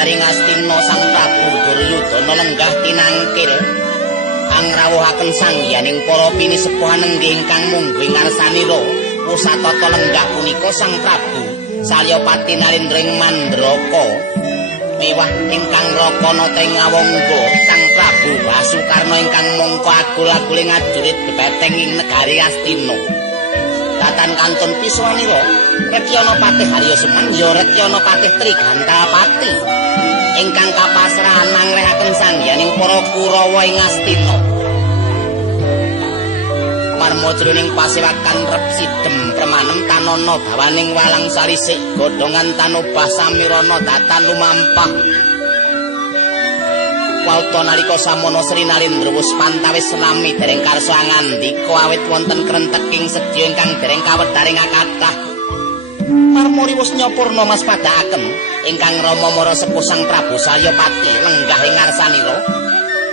negari Ngastina sang Prabu Duryudana lenggah tinangkil angrawuhaken sangyaning para pinisepuhan nenggih ingkang mungguh ngarsanira pusatata lenggah punika sang Prabu Salyapati Narendring Mandraka miwah ingkang rakanata ing ngawangga sang Prabu Basukarna ingkang mangka agul-agule ngajurit bebeteng ing negari Astina. Datan kantun piswanira Retyana Patih Harya Suman ya Retyana Patih Trigantapati ingkang kapasrahan nangrehaken sangyaning para Kurawa ing Astina. Marmajroning pasewakan rep sidhem premanem tanana dawaning walang salisik godhongan tanubah samirana datan lumampah. Walta nalika samono Sri Nalendra wus pantawis selami dereng karsa ngandika awit wonten krenteking sedya ingkang dereng kawedharing kathah. Marmori wus nyapurna mas padhaaken ingkang Rama Mara sepuh Sang Prabu Salyapati lenggah ing ngarsanira.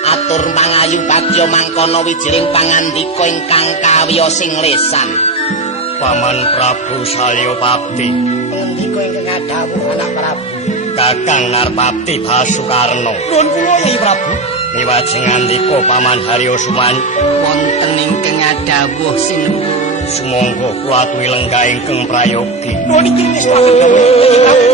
Atur mangayu bagya mangkono wijining pangandika ingkang kawiyosing lesan. Paman Prabu Salyapati, Pangandika ingkang dawuh anak Prabu. Kakang Narpati Basukarna. Nuwun kula Nyai Prabu. Miwajeng ngandika Paman Harya Suman Wonten ingkang dawuh sinuwun. Sumangga kula atuhi lenggah ingkang prayogi. Nuwun iki nistakaken dawuh Nyai Prabu.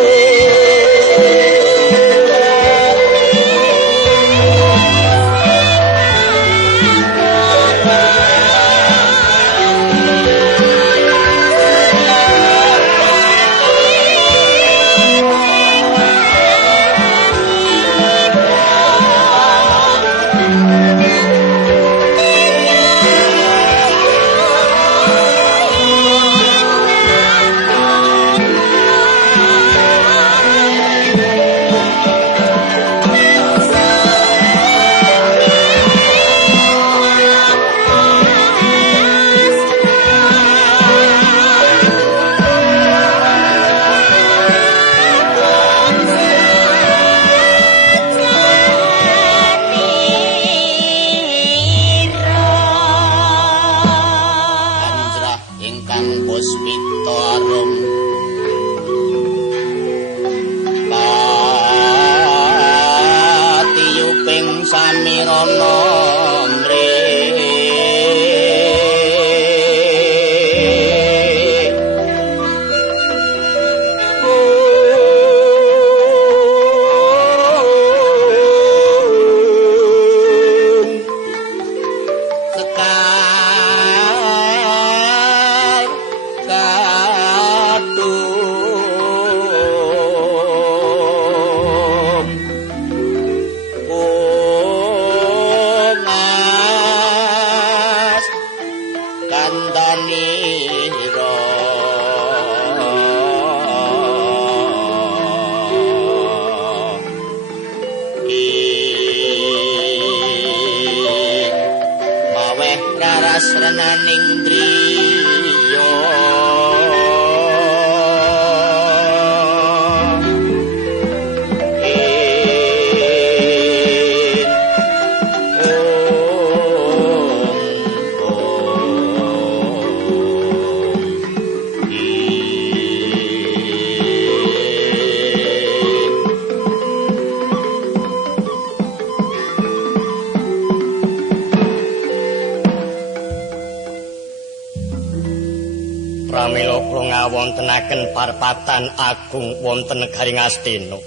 Pramila kula ngawontenaken parpatan agung wonten negari Ngastina.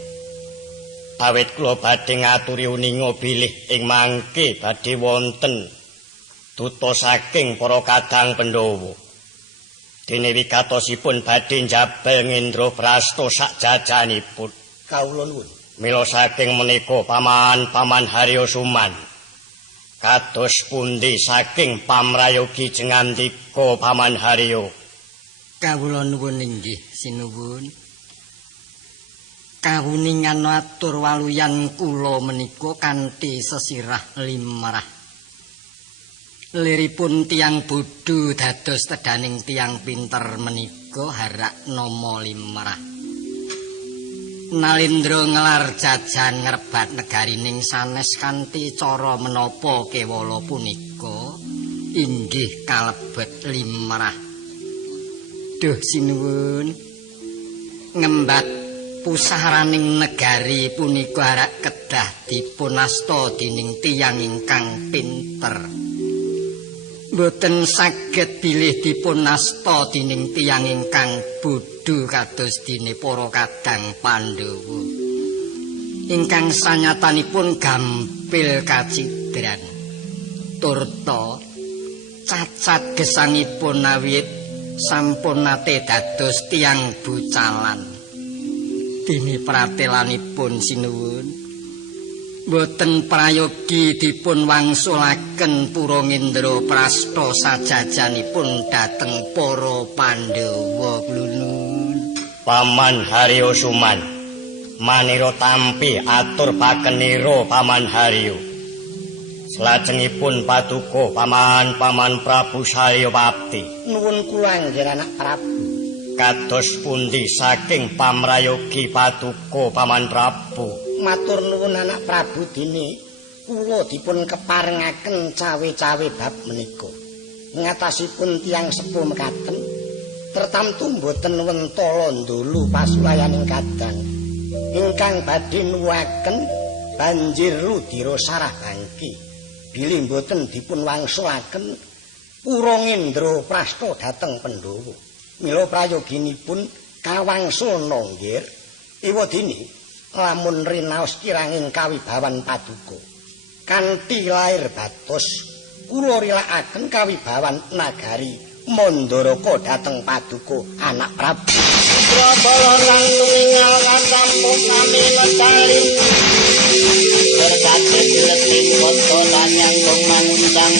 Awit kula badhe ngaturi uninga bilih ing mangke badhe wonten duta saking para kadang Pandhawa. Dene wikatosipun badhe njabel ngendra brasta sak jajanipun. Kawula nuwun. Mila saking menika paman Harya Suman. Kados pundi saking pamrayogi jengandika Paman Harya? Kawula nuwun inggih sinuwun. Kawuningan atur waluyan kula menika kanthi sesirah limrah. Liripun tiyang bodho dados tedaning tiyang pinter menika harak nama limrah. Nalendra ngelar jajan ngrebat negarining sanes kanthi cara menapa kewala punika inggih kalebet limrah. Duh sinuwun ngembat pusaraning negari punika arak kedah dipunasta dening tiyang ingkang pinter. Boten saged bilih dipunasta dening tiyang ingkang bodho kados dene para kadang Pandhawa. Ingkang sanyatanipun gampil kacidran. Turta cacat gesangipun awit sampun nate dados tiyang bucalan. Dene pratelanipun sinuwun boten prayogi dipun wangsulaken Purangendra Prasta sajajanipun dhateng para Pandhawa glunun. Paman Haryo Suman, manira tampi atur pakenira Paman Haryo. Salajengipun paduka paman Prabu Saryapati. Nuwun kula Anggen anak Prabu. Kados pundi saking pamrayogi paduka Paman Prabu? Matur nuwun anak Prabu dene kula dipun keparengaken cawe-cawe bab menika. Ngatasipun tiyang sepuh mekaten tertamtu boten wentala ndulu pasulayaning kadang ingkang badhe nuwuhaken banjir ludira sarah bangki. Bilih boten dipun wangsulaken Purangendra Prasta dhateng Pandhawa. Mila prayoginipun kawangsulna nggih. Ewadene lamun rinaos kiranging kawibawan paduka. Kanthi lair batos kula rilakaken kawibawan nagari Mandaraka dhateng paduka anak Prabu. Prabala kang tumingal kasampun sami lestari. Berkati leting foto tanyang kumandang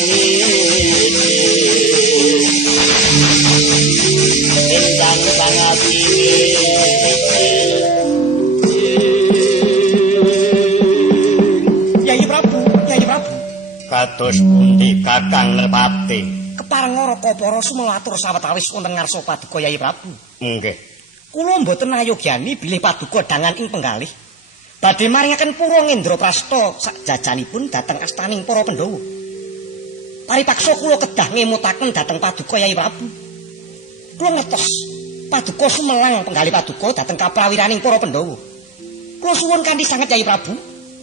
Bintang sangat Yai Prabu. Kados pundi Kakang Nerpati? Kepareng para sumelatur sawetawis wonten ngarsa paduka Yai Prabu. Nggih. Kula mboten ayogyani bilih paduka dangan ing penggalih. Badhe maringaken Purangendra Prasta sajajanipun dhateng astaning para Pandhawa. Paripaksa kula kedah ngemutaken dhateng paduka Yai Prabu. Kula ngertos paduka sumelang penggalih paduka dhateng kaprawiraning para Pandhawa. Kula suwun kanthi sanget Yai Prabu,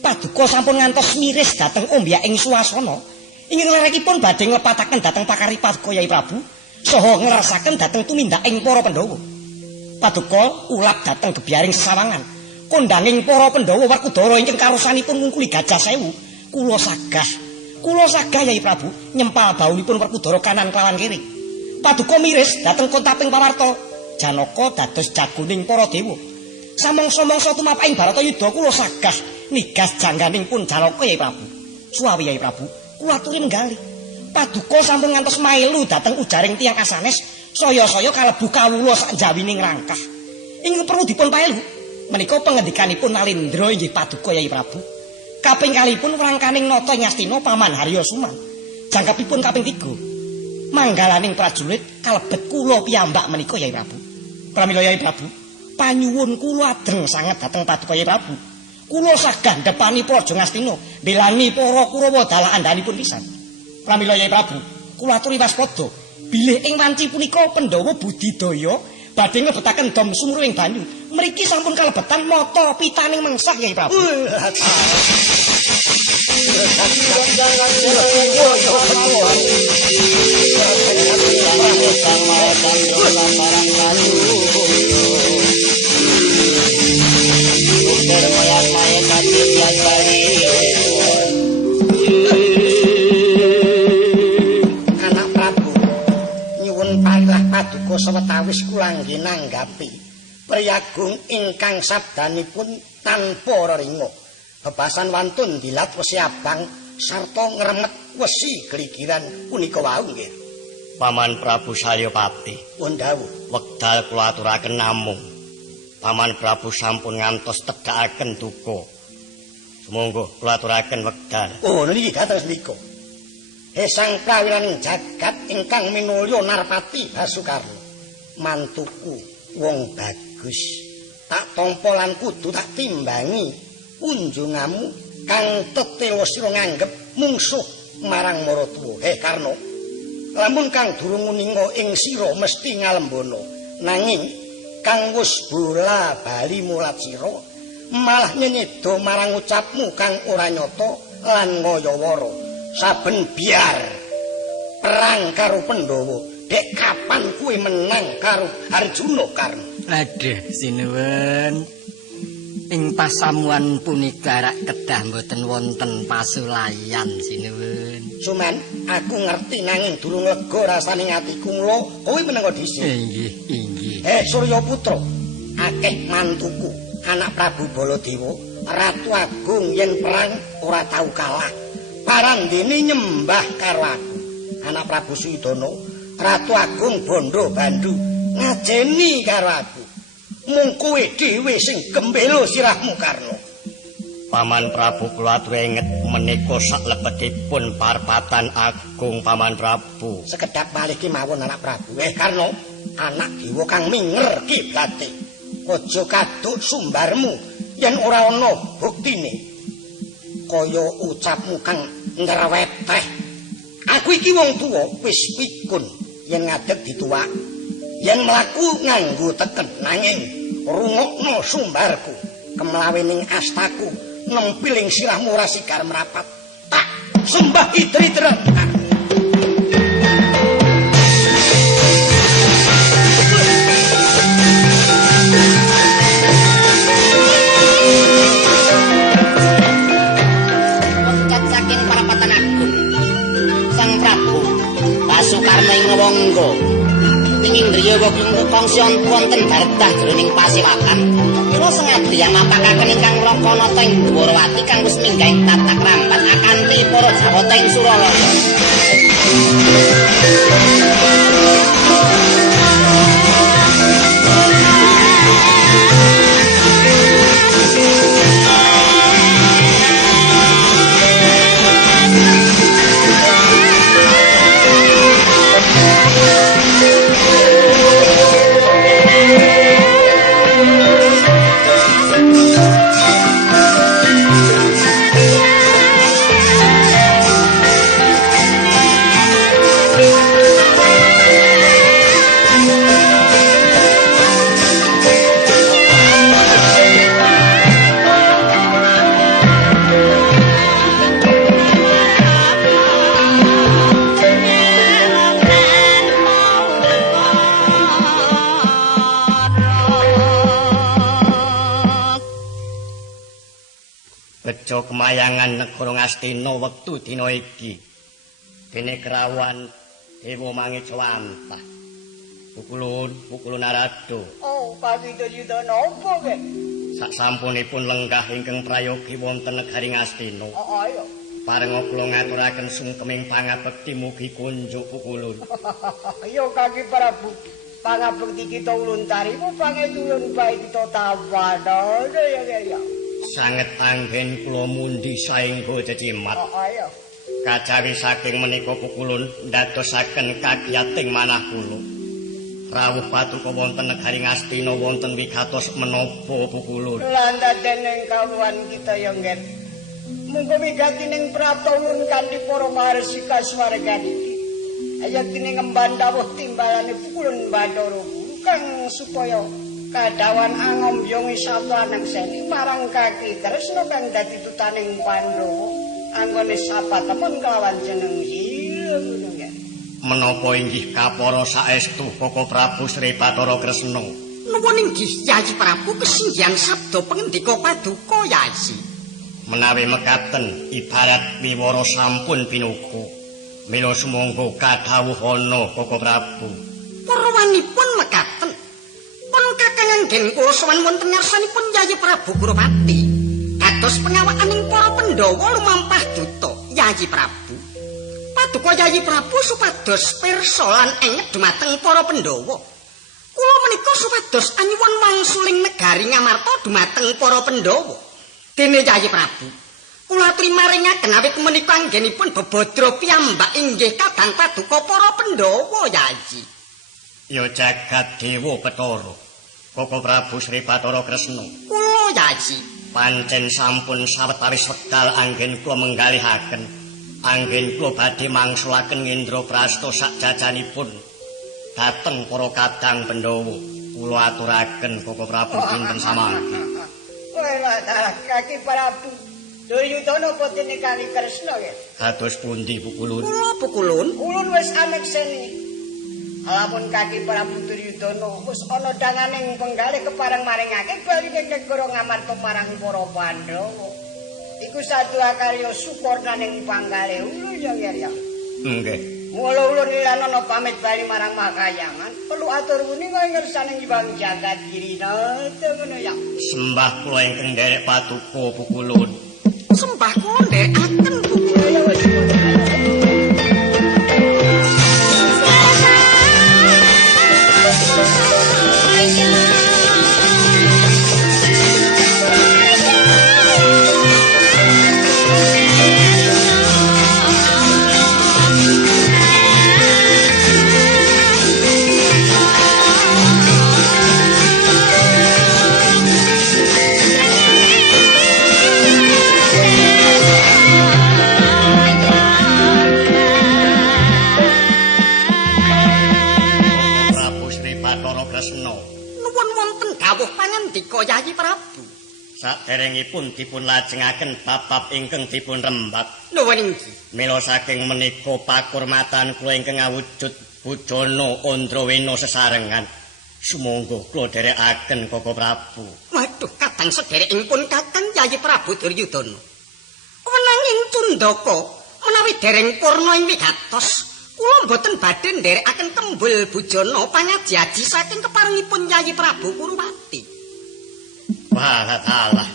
paduka sampun ngantos miris dhateng ombyaking swasana. Ingin lerekipun badhe nglepataken dhateng pakari paduka Yai Prabu saha ngrasakaken dhateng tumindaking para Pandhawa. Paduka ulap dhateng gebyaring sesawangan. Kondanging para Pandhawa Werkudara ingkang karosanipun ngungkuli Gajah Sewu, kula sagah Yai Prabu nyempal baunipun Werkudara kanan kelawan kiri. Paduka miris dhateng kontaping pawarta Janaka dados jagoning para dewa. Samangsa-mangsa tumapaking Baratayuda kula sagah nigas jangganingipun Janaka Yai Prabu. Suwawi Yai Prabu, kula aturi menggalih. Paduka sampun ngantos mailu dhateng ujaring tiyang asanes saya-saya kalebu kawula sak jawining rangkah. Ingkang perlu dipun paelu menika pangendikanipun Nalendra inggih paduka Yai Prabu. Kaping kalipun wrangkaning nata Nyastina Paman Haryo Suman. Jangkepipun kaping 3. Manggalaning prajurit kalebet kula piyambak menika Yai Prabu. Pramila Yai Prabu, panyuwun kula adreng sanget dhateng paduka Yai Prabu. Kula sagah ndepani Praja Ngastina, mbelani para Kurawa dalah andhanipun pisan. Pramila Yai Prabu, kula aturi waspada bilih ing wanci punika Pandhawa budidaya badhe nglebetaken dom sumruwing banyu. Mriki sampun kalebetan mata pitaning mengsah Yai Prabu. Anak Prabu, nyuwun parilah paduka sawetawis kula nggih nanggapi priyagung ingkang sabdanipun tanpa reringa. Bebasan wantun dilat wesi abang sarta ngremet wesi gligiran punika wau nggih. Paman Prabu Saryapati, Pun dawuh. wekdal kula aturaken namung. Paman Prabu sampun ngantos tedhakaken duka. Sumangga kula aturaken wekdal. Oh, niki kados menika. Sang prawiraning jagat ingkang minulya Narpati Basukarna. Mantuku wong bagus. Tak tampa lan kudu tak timbangi unjungamu kang tetela sira nganggep mungsuh marang maratuwa. Karna lamun kang durung uninga ing sira mesti ngalembana. Nanging kang wis bola bali mulat sira malah nyenyedo marang ucapmu kang ora nyata lan ngayawara saben biar perang karo Pandhawa dek kapan kuwi menang karo Arjuna Karna. Aduh sinuwun ing pasamuan punika rak kedah mboten wonten pasulayan sinuwun. Suman aku ngerti nanging durung lega rasane atiku mula kowe menengo dhisik. Inggih. Surya Putra, akeh mantuku, anak Prabu Baladewa, Ratu Agung yen perang ora tau kalah. Parandene nyembah karo aku. Anak Prabu Suwidana, Ratu Agung Bondo Bandu ngajeni karo aku. Mung kowe dhewe sing gembela sirahmu Karna. Paman Prabu kula atur inget menika saklebetipun parpatan agung Paman Prabu. Sekedap malih ki mawon anak Prabu. Karna anak dewa kang minger kiblate. Aja kaduk sumbarmu yen ora ana buktine. Kaya ucapmu kang ngreweteh. Aku iki wong tuwa wis pikun yen ngadeg dituwak. Yen mlaku nganggo teken nanging rungokno sumbarku. Kemlawening astaku nempiling sirahmu ora sigar merapat. Tak sembah idri-idren. Saking parapatan agung Sang Prabu Basukarna ing Ngawangga Indriya kongsion wonten dardah jroning pasiwakan kula sengadi ngapakaken ingkang Lokanata ing Dwarawati kang wis minggah ing tatak rambat akanthi para Jawata ing Suralaya. Bejo kemayangan negara Ngastina wektu dina iki. Dene kerawan dewa mangicawantah. Pukulun Arado. Oh, pamindayuda napa ge? Sasampunipun lenggah ingkang prayogi wonten negari Ngastina. Ayo. Parenga kula ngaturaken sungkeming pangabekti mugi kunjuk Pukulun. Ayo Kaki Prabu. Pangabekti kita uluntarimu pangetulun bae kita tawadana ya. Sanget anggen kula mundi saengga cecimat. Ayo. Kajawi saking menika Pukulun ndadosaken kagiyating manah kula. Rawuh paduka wonten negari Ngastina wonten wigatos menapa Pukulun? Lantadening kawan kita ya ngen. Munggo wigatining pratawun kanthi para maharsi kasuwargan iki. Ayatine ngemban dawuh timbalane Pukulun Bathara kang supaya kadawan angombyongi satanang seni marang Kaki Tresna kang dadi tutaning Pandhawa anggone sapa temen kelawan jeneng Hilung. Menapa inggih kapara saestu Koko Prabu Sri Bathara Kresna? Nuwun inggih Yayi Prabu kesinggihan sabda pangendika paduka Yayi. Menawi mekaten ibarat wiwara sampun pinuku. Mila sumangga kadhawuhana Koko Prabu. Purwanipun mekaten. Pun kakang anggen kula sowan wonten ngarsanipun Yayi Prabu Gurawati. Kados pengawakaning para Pandhawa lumampah duta Yayi Prabu. Paduka Yayi Prabu supados pirsa lan enget dumateng para Pandhawa. Kula menika supados anyuwun wangsuling negari Ngamarta dumateng para Pandhawa. Dene Yayi Prabu, kula aturi maringaken awit menika anggenipun bebodro piyambak inggih kadang paduka para Pandhawa Yayi. Ya jagat dewa Bathara, Koko Prabu Sri Bathara Kresna. Kula Yayi, Pancen sampun sawetawis wekdal anggen kula menggalihaken. Anggen kula badhe mangsulaken Indraprasta sakjajanipun dhateng para kadang Pandhawa. kula aturaken Koko Prabu dinten samangke. Wah, kaki Prabu Duryudana putine Kali Kresna ya. Kados pundi Pukulun? Kula Pukulun, Ulun wis anekseni. Alamun kaki Prabu Duryudana wis ana danganing penggalih kepareng maringake bali ing negara Ngamarta marang para Pandhawa. Iku satu akarya supornaning panggalih ulun ya ya. Nggih. Mula ulun ilanono pamit bali marang Makayangan. Perlu atur muni kaya ngersane Hyang Jagadgirina ngono ya. Sembah kula ingkang nderek Patuko Pukulun. sembah kula ndekaken Pukulun. Nuwun wonten dawuh pangandika Yayi Prabu. Saderengipun dipun lajengaken bab-bab ingkang dipun rembak. Nuwun inggih. Mila saking menika pakurmatan kula ingkang awujud Bujana Andrawena sesarengan. Sumangga kula dherekaken Koko Prabu. Waduh, kadang sederekipun Kakang Yayi Prabu Duryudana. Wenanging Cundaka menawi dereng purna ing wigatos, kula mboten badhe nderekaken kembul bujana pangaji-aji saking keparengipun Yayi Prabu Kurwati. Wah, talah.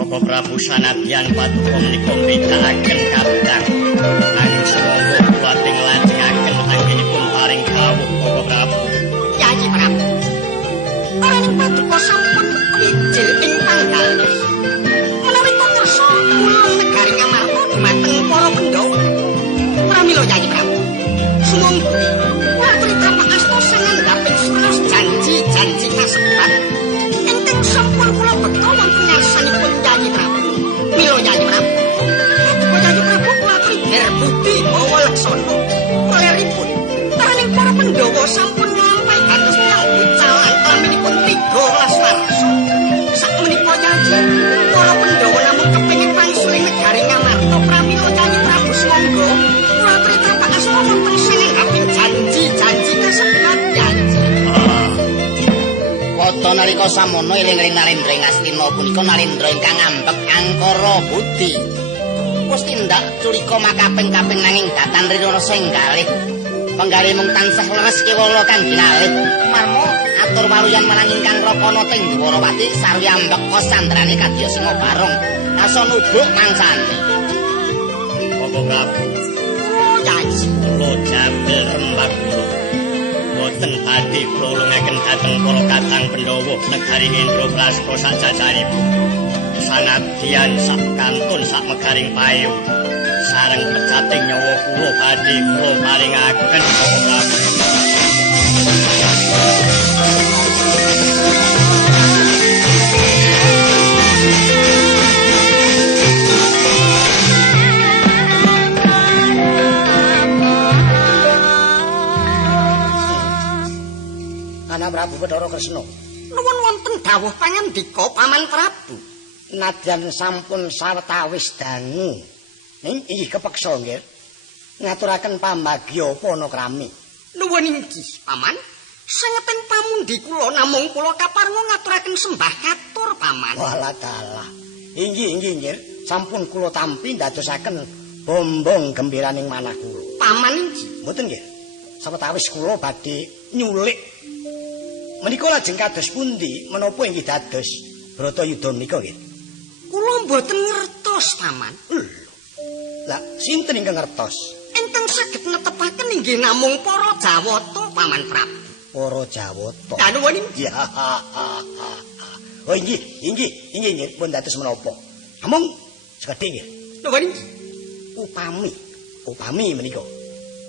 Koko Prabu sanadyan Patuko menika mbedakaken kadang. Nanging sumangga kula ting lajengaken anggenipun paring kawuh Koko Prabu. Yayi Prabu. Paraning Patuko sampun wijil ing panggalih. Menawi pamirsa kula negari Ngamarta dumateng para Pandhawa. Pramila Yayi Prabu. Sumangga kula tapak asta sangandhaping suraos janji-janji kasebat ingkang sampun kula bekta wonten ngarsanipun Yayi Prabu. Mila Yayi Prabu. Yayi Prabu kula berbukti bahwa laksana kaleripun paraning para Pandhawa sampun nglampahi kados nyambut calan kalaminipun 13 warsa. Sakmenika Yayi para Pandhawa namung kepengin wangsuling negari Ngamarta. Pramila Yayi Prabu sumangga kula tapak asta wonten sangandhaping janji-janji kasebat Yayi. Kata nalika samono eling-eling Narendra ing Astina punika Narendra ingkang ngambek angkara budi. Wis tindak culika makaping-kaping nanging datan rirana senggalih. Penggalih mung tansah leres kewala kang ginalih. Marmo atur waluyan marang ingkang Rakana teng Dwarawati sarwi ambek kosandrane kadya singa barong. Asa nubuk mangsane. Koko Prabu. Yayi. Kula jambil rembak kula. Boten badhe kula ulungaken dhateng para kadang Pandhawa negari Indraprastha sajajaripun. Sanadyan sak kantun sak megaring payu sareng pecating nyawa kula badhe kula paringaken Koko Prabu. Ana Prabu Bathara Kresna. Nuwun wonten dawuh pangandika Paman Prabu. Nadyan sampun sawetawis dangu. Ning inggih kepeksa nggih. Ngaturaken pambagya panakrami. Nuwun inggih, Paman. Sangeteng pamundi kula namung kula kaparenga ngaturaken sembah katur, Paman. Walah dalah. Inggih nggih. Sampun kula tampi ndadosaken bombong gembiraning manah kula. Paman inggih. Mboten nggih. Sawetawis kula badhe nyulik. Menika lajeng kados pundi menapa inggih dados Bratayuda menika nggih? Kula mboten ngertos, Paman. Lah sinten ingkang ngertos? Ingkang saged netepaken inggih namung para Jawata, Paman Prabu. Para Jawata. Lah nuwun inggih. Ya. Oh inggih, pun dados menapa? Namung sekedhik nggih. Nuwun inggih. Upami menika.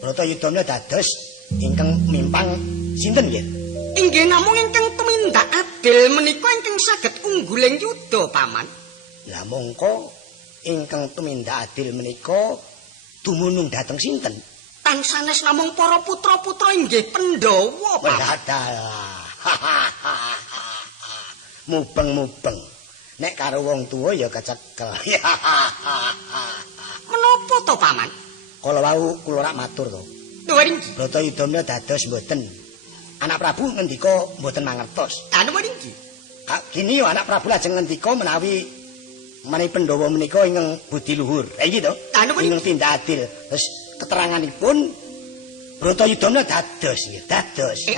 Bratayuda dados ingkang mimpang sinten nggih? Inggih namung ingkang tumindak adil menika ingkang saged ungguling yuda, Paman. Lah mongko ingkang tumindak adil menika dumunung dhateng sinten? Tan sanes namung para putra-putra inggih Pandhawa, Paman. Dalah. Mubeng-mubeng. Nek karo wong tuwa ya kecekel. Menapa to, Paman? Kala wau kula rak matur to. Nuwun. Bratayuda dados mboten. Anak Prabu ngendika mboten mangertos. Nuwun iki. Gini yo anak Prabu lajeng ngendika menawi Pandhawa menika ingkang budi luhur. Iki to. Ingkang tindak adil. Terus keteranganipun Bratayuda dados nggih, dados.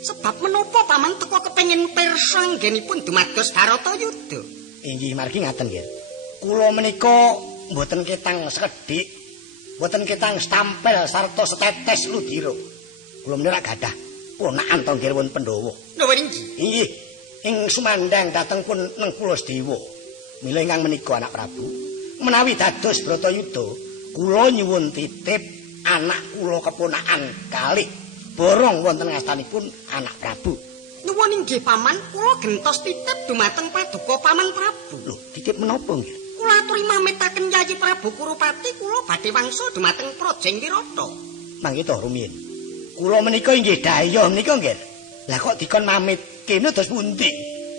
Sebab menapa Paman teka kepengin pirsa anggenipun dumados Bratayuda? Inggih margi ngaten nggih. Kula menika mboten ketang sekedhik, mboten ketang stampel sarta setetes ludira. Kula menika gadah ponakan to nggih wonten Pandhawa. Nuwun inggih. Inggih. Ing sumandang dateng pun neng Pulasdewa. Mila ingkang menika anak Prabu, menawi dados Bratayuda, kula nyuwun titip anak kula keponakan kalih borong wonten ngastanipun anak Prabu. Nuwun inggih Paman, kula gentos titip dumateng paduka Paman Prabu. Lho, titip menapa nggih? Kula aturi mamitaken Yayi Prabu Kurupati kula badhe wangsul dumateng Projeng Wirata. Mangke to rumiyin. Kula menika inggih daya menika nggih. Lah kok dikon mamit kene terus pundi?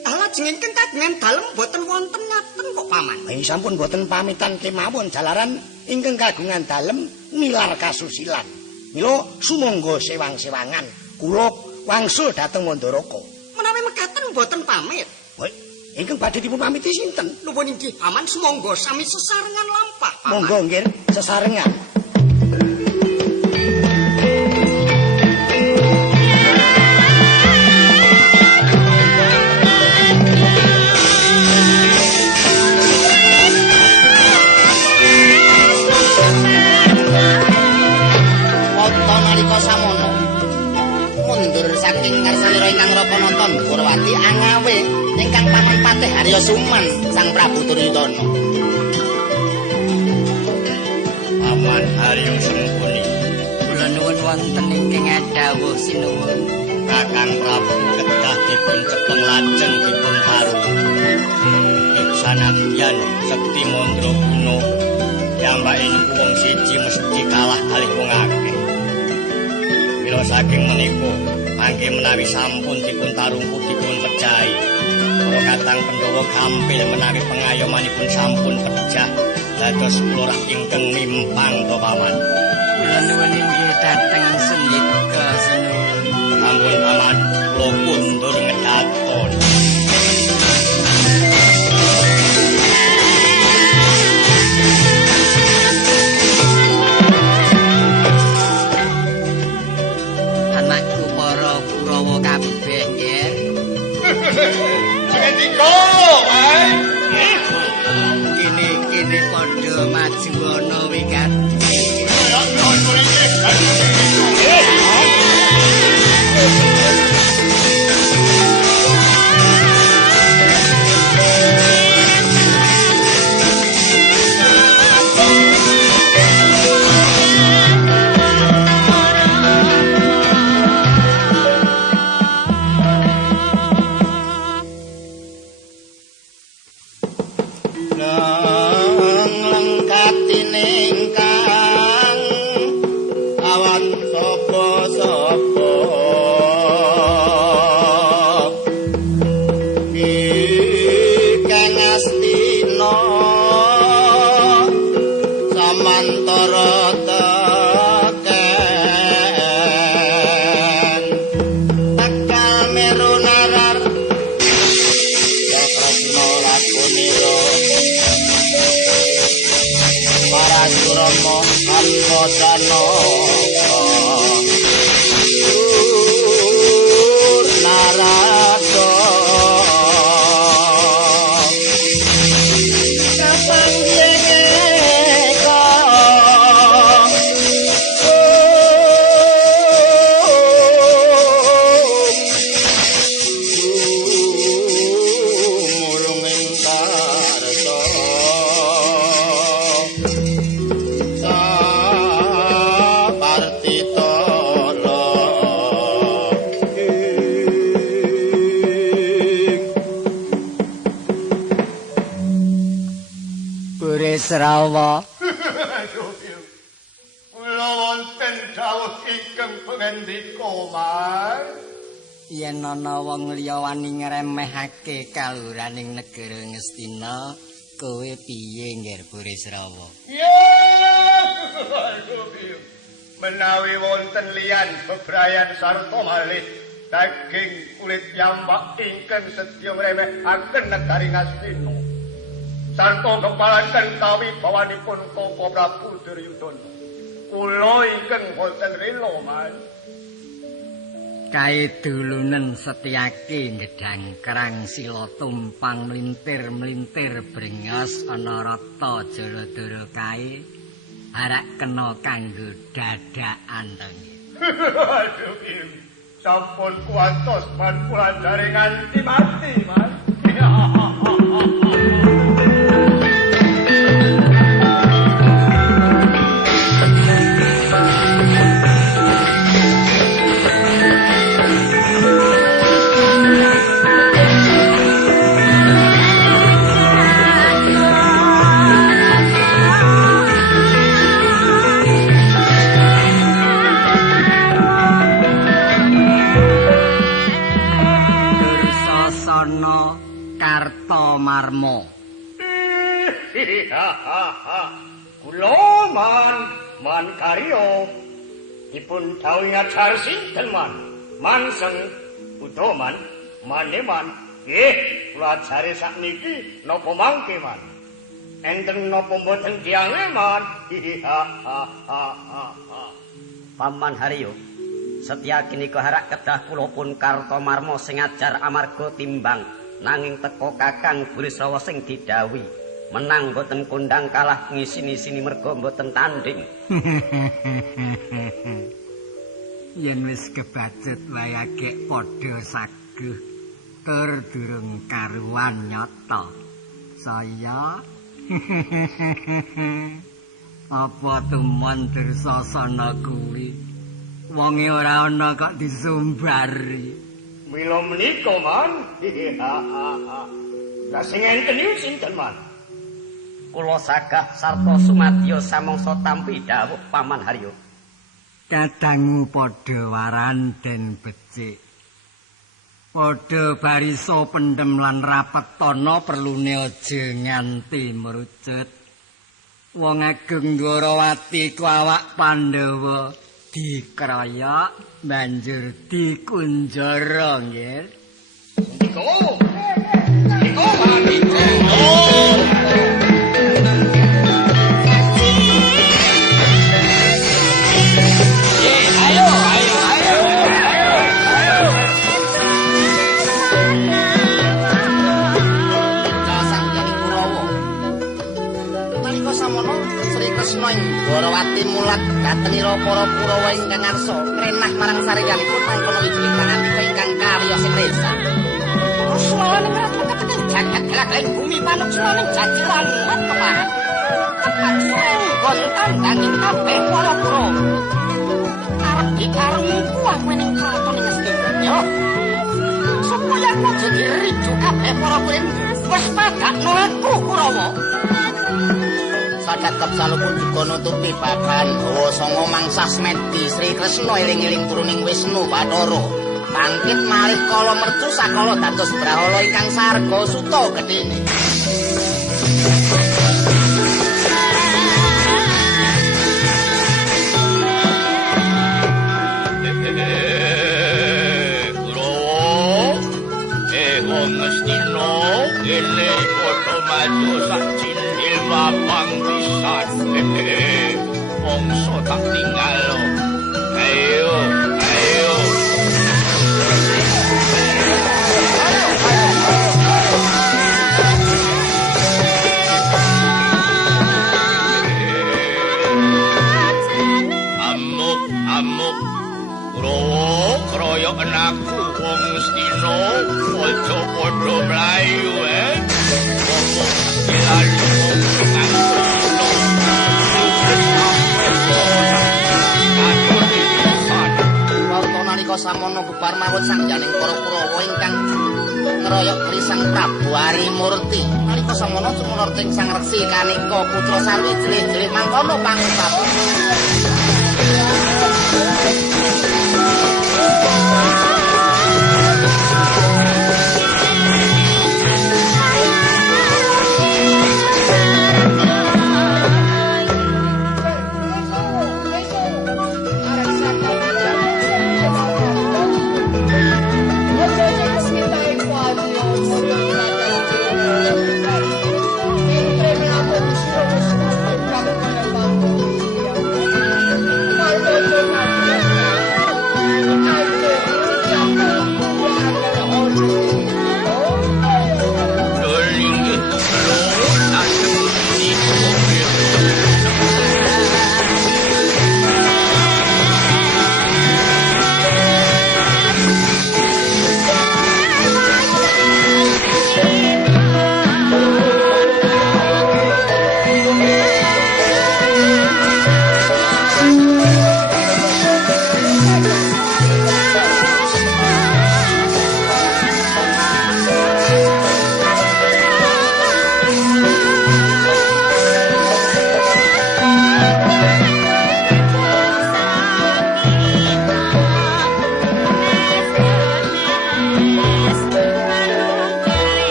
Lajengipun kagungan dalem boten wonten ngaten kok Paman. Ini sampun boten pamitan kemawon jalaran ingkang kagungan dalem nilar kasusilan. Mila sumangga sewang-sewangan kula wangsul dhateng Mandaraka. Menawi mekaten boten pamit. Ingkang badhe dipun pamiti sinten? Nuwun inggih Paman, sumangga sami sesarengan lampah Paman. Monggo nggih, sesarengan. Saking karsanira ingkang Rakanata Ndhurawati angawe ingkang Paman Patih Harya Suman Sang Prabu Duryudana. Paman Harya Sempuni. Kula nuwun wonten ingkang dawuh sinuwun. Kakang Prabu kedah dipun cepeng lajeng dipun haru. Sanadyan Sekti Mandra Guna piyambake niku wong siji mesti kalah kalih wong akeh. Mila saking menika mangke menawi sampun dipun tarungku dipun pejahi para katang Pandhawa gampil menawi pengayomanipun sampun pejah dados kula ingkang mimpang to Paman. Kula nuwun inggih dhateng sendika sinuwun. Ampun Paman, kula kundur ngedaton. Anakku para Kurawa kabeh nggih. Ngendika, Mas. Kene padha maju ana wigati. Srawa. Kula wonten dawuh ingkang pangendika, Mas. yen ana wong liya wani ngremehake kaluraning negara Ngastina, kowe piye Nger Burisrawa? Menawi wonten liyan bebrayan sarta malih daging kulit yambak ingkang sedya ngremehaken negari Ngastina sarta kepalaken kawibawanipun Koko Prabu Duryudana. Kula ingkang boten rela man. Kaidulunen Setyaki gedhang kerang sila tumpang mlintir-mlintir brengos ana rata Jaladara kae arak kena kanggo dadakan to nggih. Aduh, sampun kuwatos man kula jare nganti mati, Mas. Marmo. Kula man karya dipun dawuhi ajar sinten man? Manseng utawa maneman. Nggih, kula ajare sakniki napa mangke man? Enten napa mboten diange man? Paman Haryo, Setyaki nika harak kedah kula pun Kartomarma sing ajar amarga timbang. Nanging teko Kakang Burisrawa sing didhawuhi menang boten kondang kalah ngisi-sini merga boten tanding. Yen wis kebajet wayake padha saguh tur durung karuan nyata. Saya apa tumon Dursasana kuwi wonge ora ana kok disumbari. Mila menika man. Lah sing enten iki sinten man? Kula sagah sarta sumadya samangsa tampi dawuh Paman Haryo. Kadangmu padha waran den becik. Padha barisa pendem lan rapetana perlune aja nganti merucut. Wong Agung Dwarawati ku awak Pandhawa dikeroyok banjur dikunjara nggih. Niko mati. Dwarawati mulat datengira para Kurawa ingkang ngarsa krenah marang sariyanipun mangkono wijing pangantika ingkang kariyosing resa. Suwaning ratu kepeting jagat gelagling bumi panuksuwaning jajaran Matepah. Tepat direnggon kandhanging kabeh para Kurawa. Arep dikarungku wening kraton ing Ngastina. Supaya kudu dirijuk kabeh para kuring wis padakno aku Kurawa. Sadakep salupun juga nutupi babahan Hawa Sanga Mangsa Smedi Sri Kresna eling-eling turuning Wisnu Bathara bangkit malih kala mercu sakala dados brahala ingkang sarga suta gedhene. Wong Ngastina kene padha maju sak cinil babang pisan. Mongso tak tinggal. Ayo. Amuk. Kurawa kroyok anakku wong Ngastina aja padha mlayu Nalika samono bubar mawut sangjaning para Kurawa ingkang ngeroyok Krisang Prabu Arimurti. Nalika samono Sumunarting Sang Resi Kanika putra Sarwi jelih-jelih mangkono pangutapu.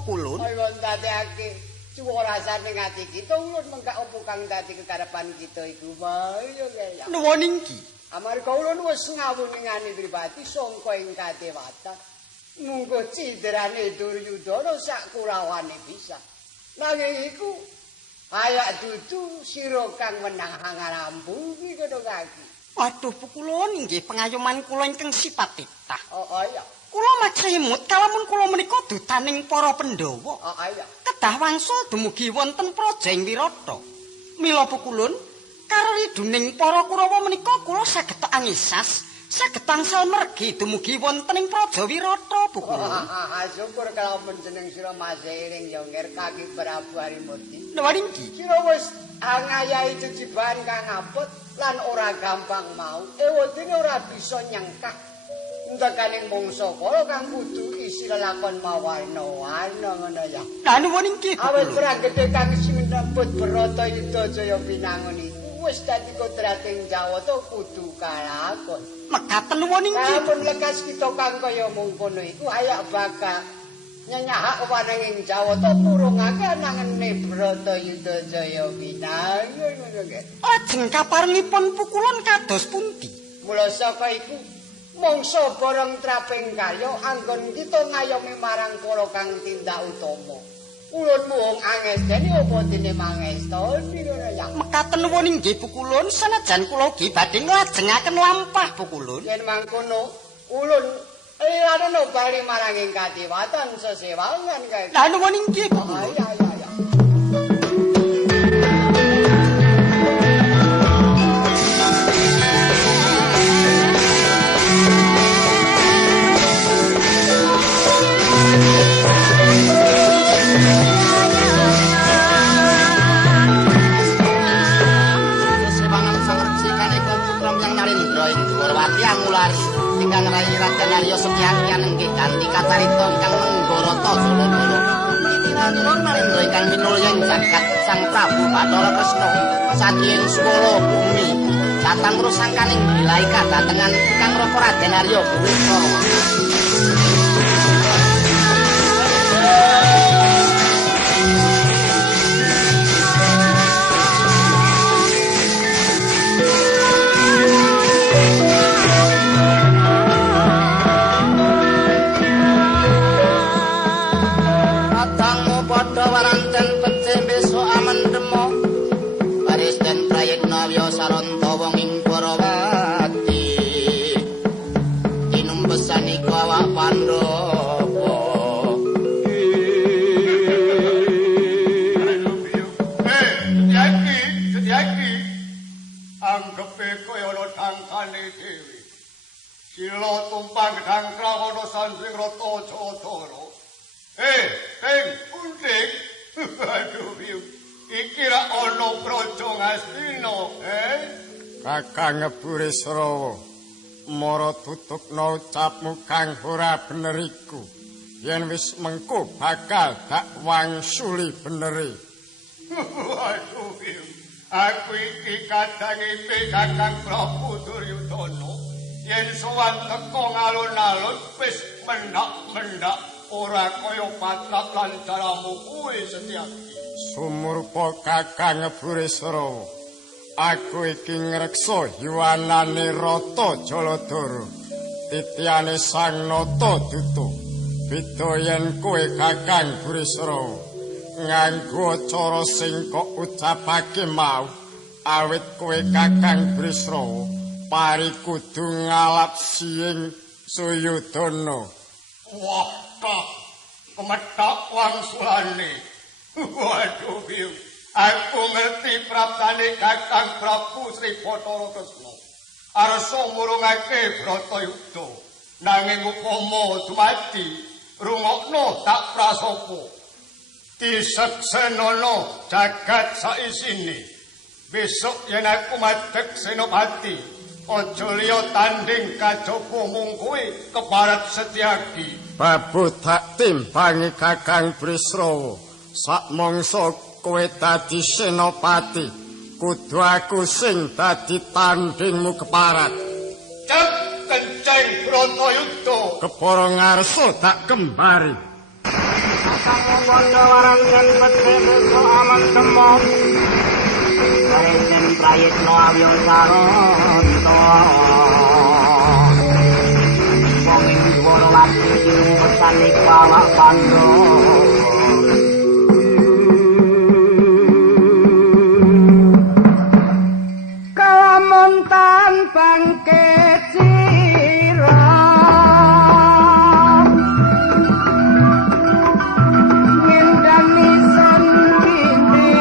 Pukulun? Ayo ndadekake suwarasan ning ati kita ulun mengkak opo kang dadi kekarepan kita iku wae ya kaya. Nuwun inggih. Amarga ulun wis ngawuningani pribadi sangka ing kadewatan. Munggo cidrane Duryudana sak kurawane bisa. Nanging iku ayak dudu sira kang menang hangarambu iki ngono kaki. Waduh Pukulun inggih pengayoman kula ingkang sifat titah. Oh iya. Kula majemut kalamun kula menika dudaning para Pandhawa. Oh iya. Kedah wangsul dumugi wonten Projeng Wirata. Mila Pukulun karo iduning para Kurawa menika kula saged angisas, saged tansah mergi dumugi wonten ing Praja Wirata Pukulun. Syukur kalaupun jeneng sira masih iring ya ngger kaki Prabu Harimurti. Nuwun inggih. Sira wis ngayahi jejiban kang apot lan ora gampang mau. Ewadene ora bisa nyengkak. Ndekaning mangsa kala kang kudu isi lelakon mawarna-warna ngono ya. Lah nuwun inggih. Awit pragede kang sinembut Bharatayuda Jaya Pinangun iku wis dadi kodrating Jawata kudu kalakon. Mekaten nuwun inggih. Sampun lekas kita kang kaya mungkono iku ayak bakal nyanyahak wanenging Jawata purungake nangene Bharatayuda Jaya Pinangun ngono nggih. Lajeng kaparengipun Pukulun kados pundi? Mula saka iku mangsa bareng traping karya anggon kita ngayomi marang para kang tindak utama. Ulun muhung angesteni apa dene mangestoni ngono ya. Mekaten nuwun inggih Pukulun, sanajan kula ugi badhe nglajengaken lampah Pukulun. Yen mangkono ulun ana bali marang ing kadewatan sesewangan kae. Lah nuwun inggih Pukulun. Iya. Ingkang rai Raden Arya Setyaki nenggih kanthi kacarita ingkang Menggorata Jaladara. Titiranipun Narendra ingkang minulya ing jagat Sang Prabu Bathara Kresna satriya swala bumi. Datang rusangkaning bilai kadatengan ingkang Raka Raden Arya Burisrawa. Waranten pece besok amendemo baris dan prayitna Wyasaronta wong ing Parawati inembesani awak Pandhawa. Setyaki anggepe kaya ana tangkane dhewe. Sila tumpang gedang krawana sansing rata Jodara. Teng Unding. Aduh, iki ra ana praja Ngastina, Kakang Burisrawa, mara tutupna ucapmu kang ora bener iku. Yen wis mengko bakal dak wangsuli beneri. Aduh, aku iki kadang ipe Kakang Prabu Duryudana. Yen sowan teko ngalun-alun wis mendak-mendak ora kaya patrak lan caramu kuwi Setyaki. Sumurpa Kakang Burisrawa, aku iki ngreksa yuwanane Rata Jaladara. Titiane Sang Nata Duta. Beda yen kowe Kakang Burisrawa nganggo cara sing kok ucapake mau, awit kowe Kakang Burisrawa pari kudu ngalap siing Suyudana. Wah, kemethak wangsulane. Waduh, aku ngerti praptane Kakang Prabu Sri Bathara Kresna. Arsa murungake Bratayuda. Nanging upama dumadi rungokno tak prasapa. Diseksenana jagat saisine. Besok yen aku madheg Senopati, aja liya tanding kajaba mung kowe kebarat Setyaki. Babu tak timbangi Kakang Burisrawa. Sak mangsa kowe dadi senopati, kudu aku sing dadi tandingmu keparat. Cek kenceng Bratayuda. Kepara ngarsa tak kembari. Kakang padha warangan pete desa aman semok. Karesen prayitna awyong saranta. Wong ing swara lati kirung wetane kawak Pandhawa. Kalamontan bangke sira ngendani sendiri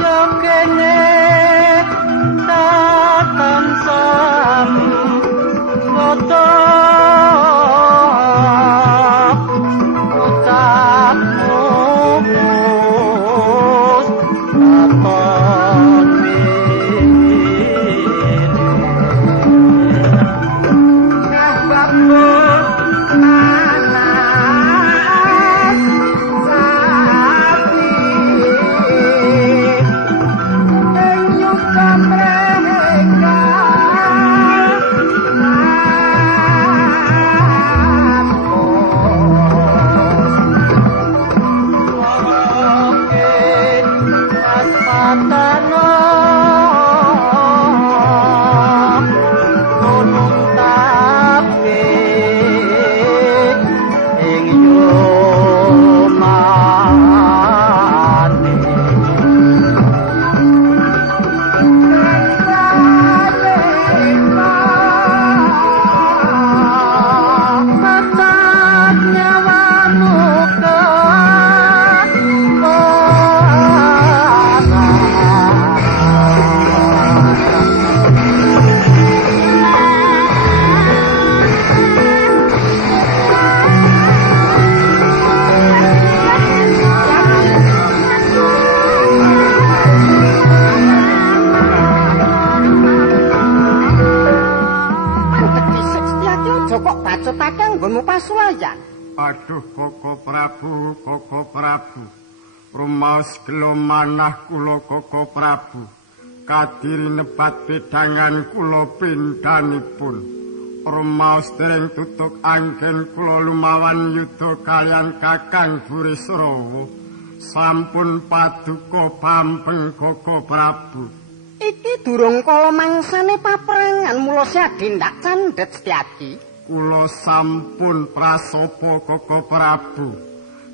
yo kene tatan sam foto Aduh Koko Prabu, rumaos gelo manah kula Koko Prabu, kadiri nebat bedangan kula pindhanipun. Rumaos dereng tutuk anggen kula lumawan yudha kaliyan Kakang Burisrawa, sampun paduka pampeng Koko Prabu. Iki durung kala mangsane paperangan mula sadindak candhet Setyaki. Kula sampun prasopo Koko Prabu.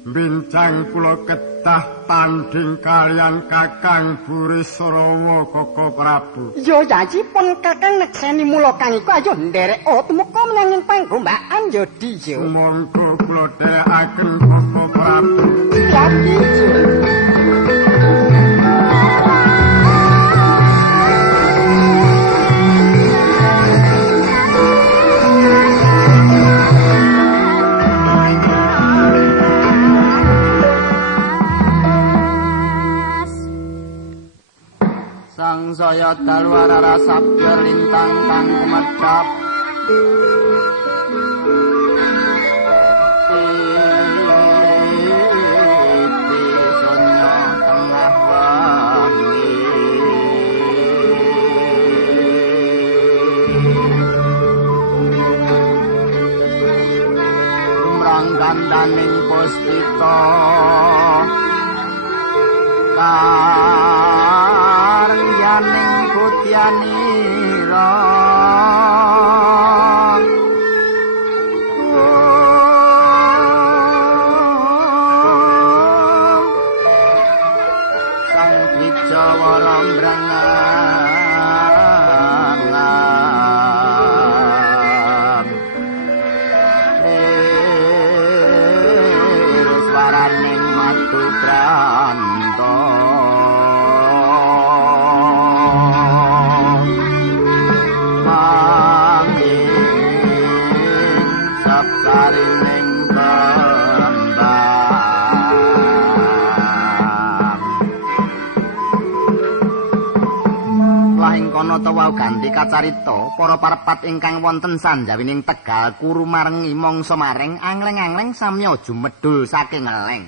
Bincang kula kedah tanding kaliyan Kakang Burisrawa Koko Prabu. Yo yayipun Kakang nekseni mula kang iku ayo nderek tumeka menyang panggombakan yo Di yo. Monggo kula dherekaken Koko Prabu. Setyaki. Sang saya dalwarara sabda lintang kang kumedhap iti sonya tengah wangi lumrang gandaning puspita karyaning kutyanira sang Wijawara mbrenganan swaraning matu pranta wau ganti kacarita para parpat ingkang wonten sanjawining Tegal kuru marengi mangsa maring angleng-angleng samya jumedhul saking ngeleng.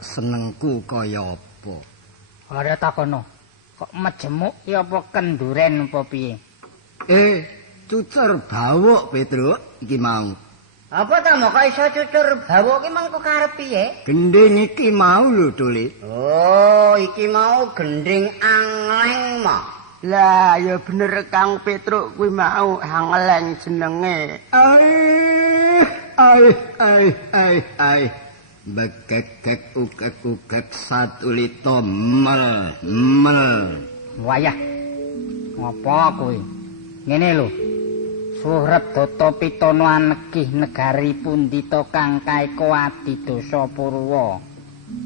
senengku kaya apa? Ora takono. Kok majemuk ya apa kenduren apa piye? Cucur bawuk Petruk iki mau. Apa ta kok iso cucur bawuk ki mangko karep piye? Gending iki mau lho, Duli. Oh, iki mau gending angleng mah. Lah ya bener Kang Petruk kuwi mau angleng jenenge. Ai. Begek ugek satu lito mel. Wayah. Ngopo kuwi? Ngene lho. Suhrep Data Pitana anegih negari pundi to kang kaeka adidosa Purwa.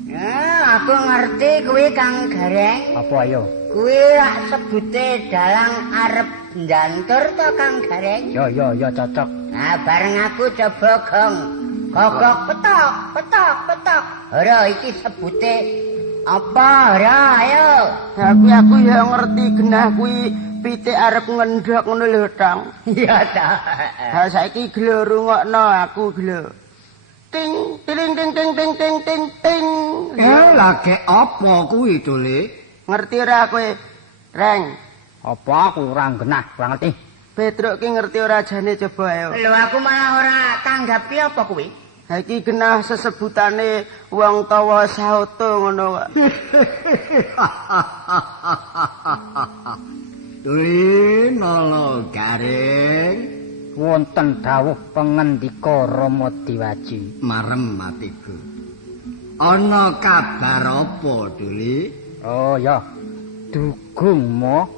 Ya, aku ngerti kuwi Kang Gareng. Apa ayo? Kuwi rak sebute dalang arep njantur to Kang Gareng. Yo cocok. Nah, bareng aku coba gogok petok. Ora iki sebute apa ora ayo. Aku ya ngerti genah kuwi pitik arep ngendhok ngono lho, Tang. Iya ta. Ha saiki gelo rungokno aku gelo. Ting ting ting ting ting ting ting ting. Lagi apa kuwi, Duli? Ngerti ora kowe, Reng? Apa aku ora genah, ora ngerti. Petruk ki ngerti ora jane coba ayo. Lho aku malah ora tanggapi apa kuwi. Ha iki genah sesebutane wong tawa sauto ngono kok. Duli nolo Gareng wonten dawuh pangendika Rama Diwaji. Marem matiku. Ana kabar apa, Duli? Oh ya, dugung mo.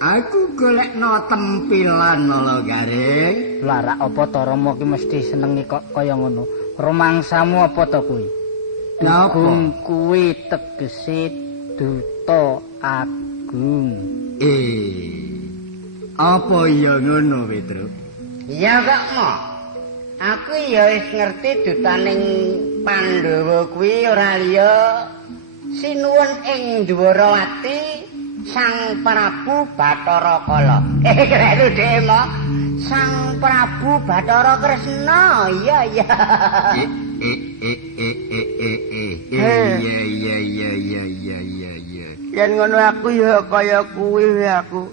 Aku golekno tempilan nolo Gareng. Larak apa to Rama ki mesti senengi kok kaya ngono. Rumangsamu apa to kuwi? Dugung kuwi tegese duta agung. Apa iya ngono, Petruk? Iya kok mo. Aku ya wis ngerti dutaning Pandhawa kuwi ora liya sinuwun ing Dwarawati Sang Prabu Bathara Kala. Kira dhewe mo. Sang Prabu Bathara Kresna. Iya. Iya. Yen ngono aku ya kaya kuwi aku.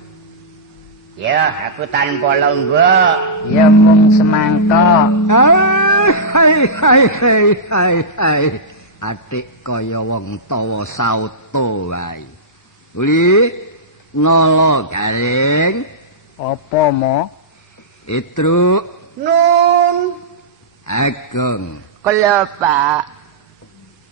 Ya, aku tanpa lombok. Ya mung semangka. Hai. Adik kaya wong tawa sauto wae. Uli nolo Gareng. Apa mo? Petruk. Nun. Ageng. Kala Pak.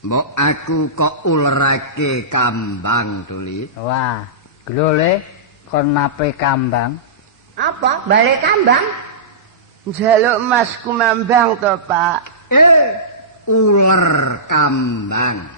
Mbok aku kok ulerake kambang, Duli. Wah, glole kon nape kambang? Apa? Balik kambang? Njaluk Mas Kumambang to, Pak. Uler kambang.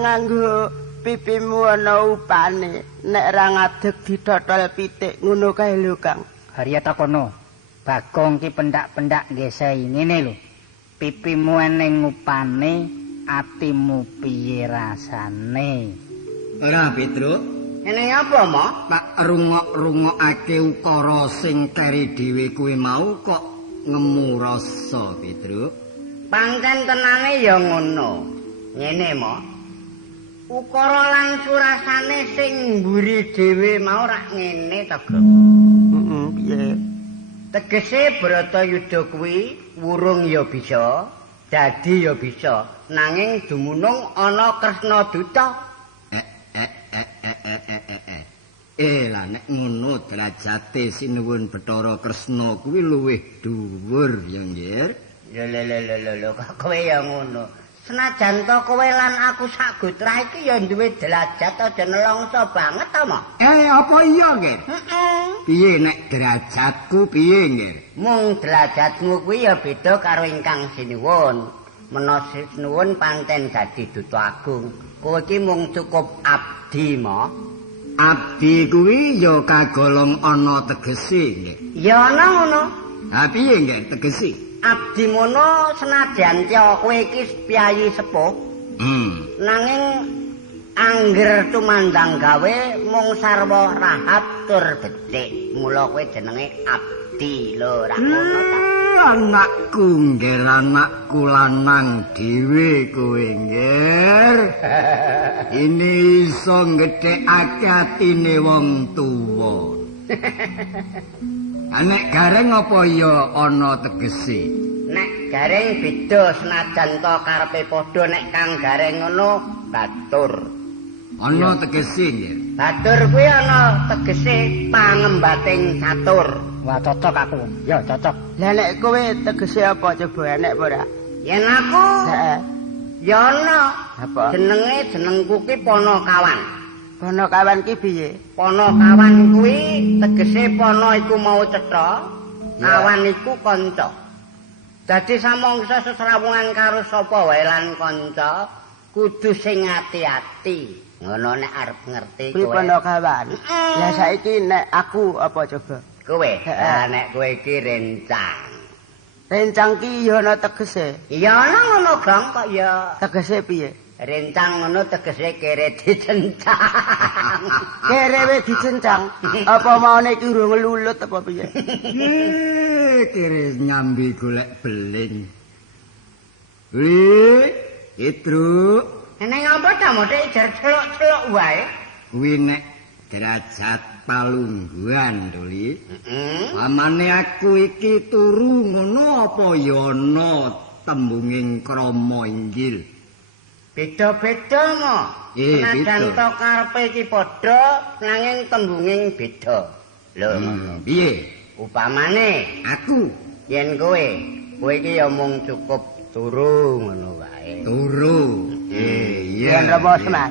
nganggo pipimu ana upane. Nek ra ngadeg dithotol pitik ngono kae lho, Kang. Harya takono. Bagong ki pendak-pendak ngesei ngene lho. Pipimu eneng upane, atimu piye rasane? Ora, Petruk. Eneng apa, Mo? Tak rungok-rungokake ukara sing keri dhewe kuwi mau kok ngemu rasa, Petruk. Pancen tenane ya ngono. Ngene, Mo. Ukara lan surasane sing mburi dhewe mau rak ngene to, Gem. Heeh, piye? Tegese Bratayuda kuwi wurung ya bisa, dadi ya bisa, nanging dumunung ana Kresna Duta. Lah nek ngono derajate Sinuwun Bathara Kresna kuwi luwih dhuwur ya nggih. Lho kok kowe ya ngono. Senajan to kowe lan aku sak gotra iki ya duwe derajat aja nelongso banget to, Mo. Apa iya nggih? Heeh. Piye nek derajatku piye nggih? Mung derajatmu kuwi ya beda karo ingkang Sinuwun. Menawa Sinuwun pancen dadi Duta Agung, kowe iki mung cukup abdi, Mo. Abdi kuwi ya kagolong ana tegese nggih. Ya ana ngono. Ha piye nggih tegese? Abdi mono senajan kowe iki piyayi sepuh. Nanging angger tumandang gawe mung sarwa rahab tur becik. Mula kowe jenenge abdi lho, ra ngono ta. Anakku nggih, anakku lanang dhewe kowe nggih. Ini iso ngedhekake atine wong tuwa. Nek gareng apa ya ana tegese? Nek gareng beda senajan to karepe padha, nek kang gareng ngono batur. Ana tegese nggih. Batur kuwi ana tegese pangembating catur. Wah, cocok aku. Ya, cocok. Lah nek kowe tegese apa coba enek apa ora? Yen aku Heeh. ya ana. Apa? Jenengku ki Panakawan. Panakawan ki piye? Panakawan kuwi tegese pana iku mau cetha, kawan iku kanca. Dadi samangsa sesrawungan karo sapa wae lan kanca kudu sing ati-ati. Ngono nek arep ngerti Kuwi kowe. Panakawan. Lah saiki nek aku apa coba? Kowe, nek kowe iki rencang. Rencang ki ya ana tegese. Ya ana ngono Gang kok ya. Tegese piye? Rencang ngono tegese kere dicencang. Kere wis dicencang. Apa maune iki urung ngelulut apa piye? Kere nyambi golek beling. Petruk. Eneng apa ta mote jar celok-celok wae? Kuwi nek derajat palungguhan to, Li. Pamane aku iki turu ngono apa ya ana tembunging krama inggil. Beda-beda mo. Senajan to karepe iki padha nanging tembunging beda. Lho, piye? Upamane aku yen kowe iki ya mung cukup turu ngono wae. Turu. Yen Rama Semar.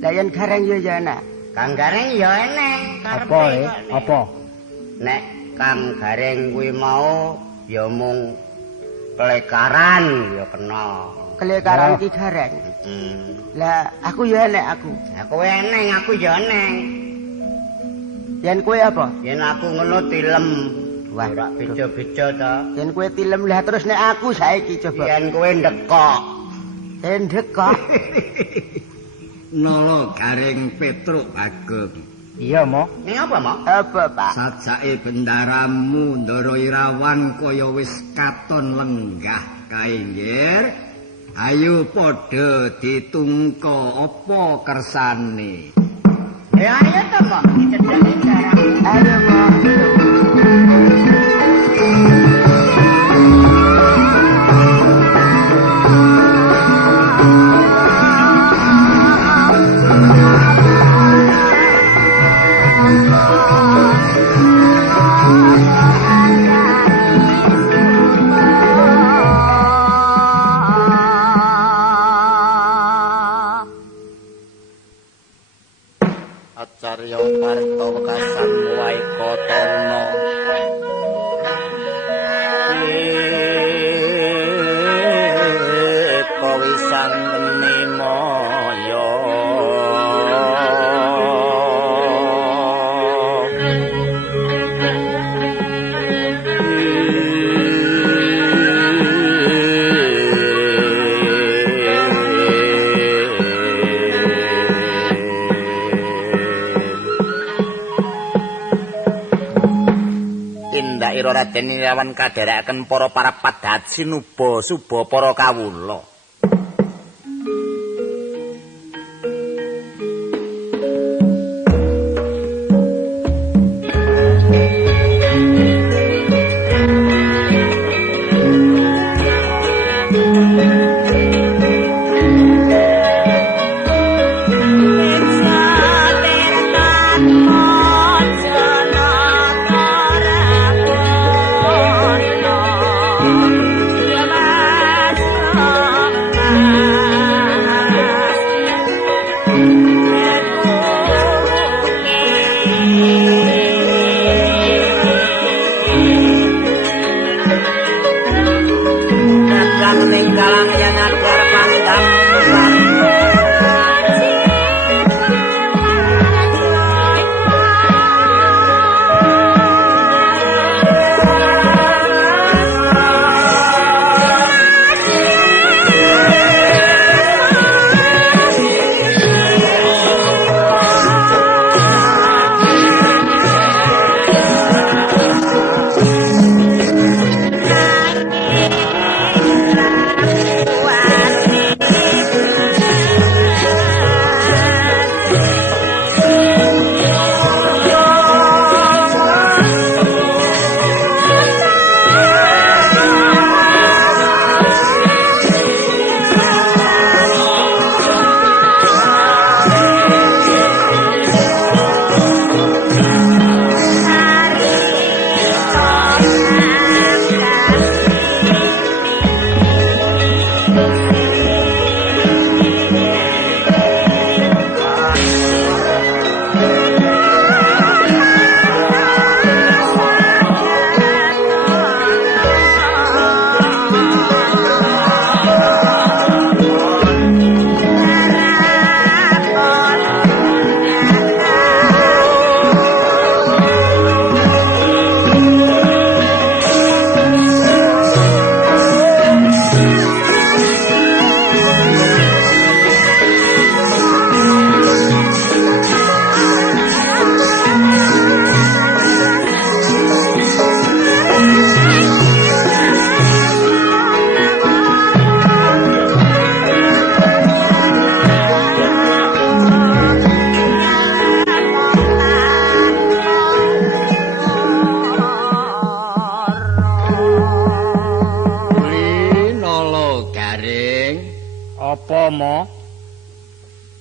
Lah yen gareng ya enak. Kang Gareng ya eneng Apa Apa? Nek Kang Gareng kuwi mau ya mung kelekaran ya kena. Kelekaran ki gareng. Lah aku ya enek aku. Aku eneng, aku ya eneng. Yen kowe apa? Yen aku ngono tilem. Wah, ora beda-beda ta. Yen kowe tilem lah terus nek aku saiki coba. Yen kowe ndekok. Ndekok. Nala Gareng Petruk Bagong. Iya, Mo. Ning apa, Mo? Apa, Pak? Sajake bendaramu Ndara Irawan kaya wis katon lenggah kae nggih. Ayo padha ditungka apa kersane. Ya ayo to, Mo. Dicedhaki barang. Ayo, Mo. Acarya Karta wekasan muai kotono kawisan nemo ira Raden Irawan kadherekaken para parapat sinuba suba para kawula.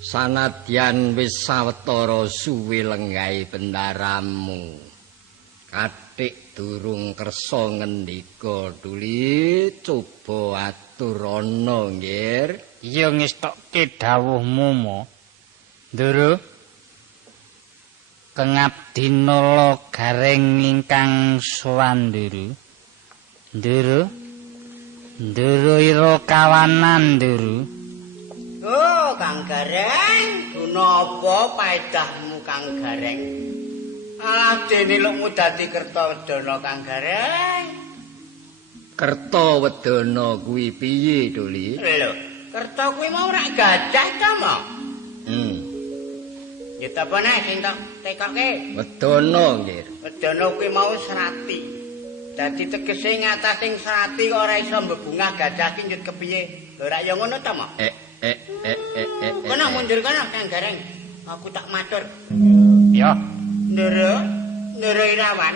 Sanadyan wis sawetara suwe lenggahe bendaramu. Kathik durung kersa ngendika Duli, coba aturana nggih. Iya ngestokke dawuhmu, Mo. Ndoro. Kengabdina gareng ingkang sowan Ndoro. Ndoro. Ndoro ira kawanan, Ndoro. Oh, Kang Gareng, guna apa paedahmu Kang Gareng? Alah dene lukmu dadi Kertawedana Kang Gareng. Kertawedana kuwi piye, Duli? Lho, Kerta kuwi mau rak gajah ta, Mo? Ya ta apa nek sing tak tekoke? Wedana nggih. Wedana kuwi mau serati. Dadi tegese ngatasing serati kok ora iso mbebungah gajah ki njut kepiye? Lho rak ya ngono ta, Mo? Kono mundur kono Kang Gareng. Aku tak matur. Ya. Ndoro Irawan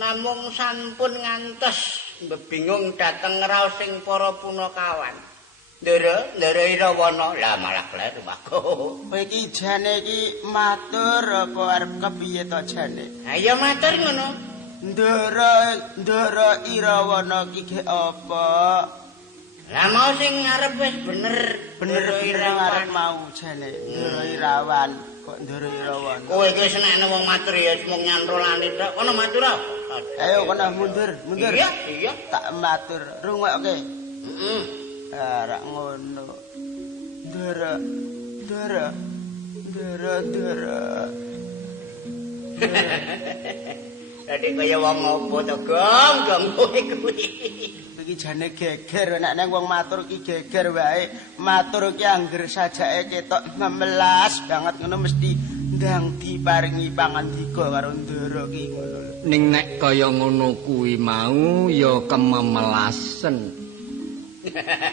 namung sampun ngantos bebingung dhateng ngraos sing para punakawan. Ndoro Irawana lah malah kleru aku. Kowe iki jane iki matur apa arep kepiye to jane? Ha ya matur ngono. Ndoro Irawana iki apa? Lah mau sing ngarep wis bener Irawan mau jane. Ndoro Irawan kok Ndoro Irawan. Kowe iki senekne wong matur ya mung nyantrolane tok. Kono matur. Ayo kono mundur. Iya. Tak matur. Rungokke. Heeh. Rak ngono. Ndoro. Dadi kaya wong apa to, Gong kowe kuwi. Iki jane geger nek nang wong matur iki geger wae. Matur iki angger sajake ketok memelas banget ngono mesti ndang diparingi pangandika karo Ndara ki ngono lho. Ning nek kaya ngono kuwi mau ya kememelasen.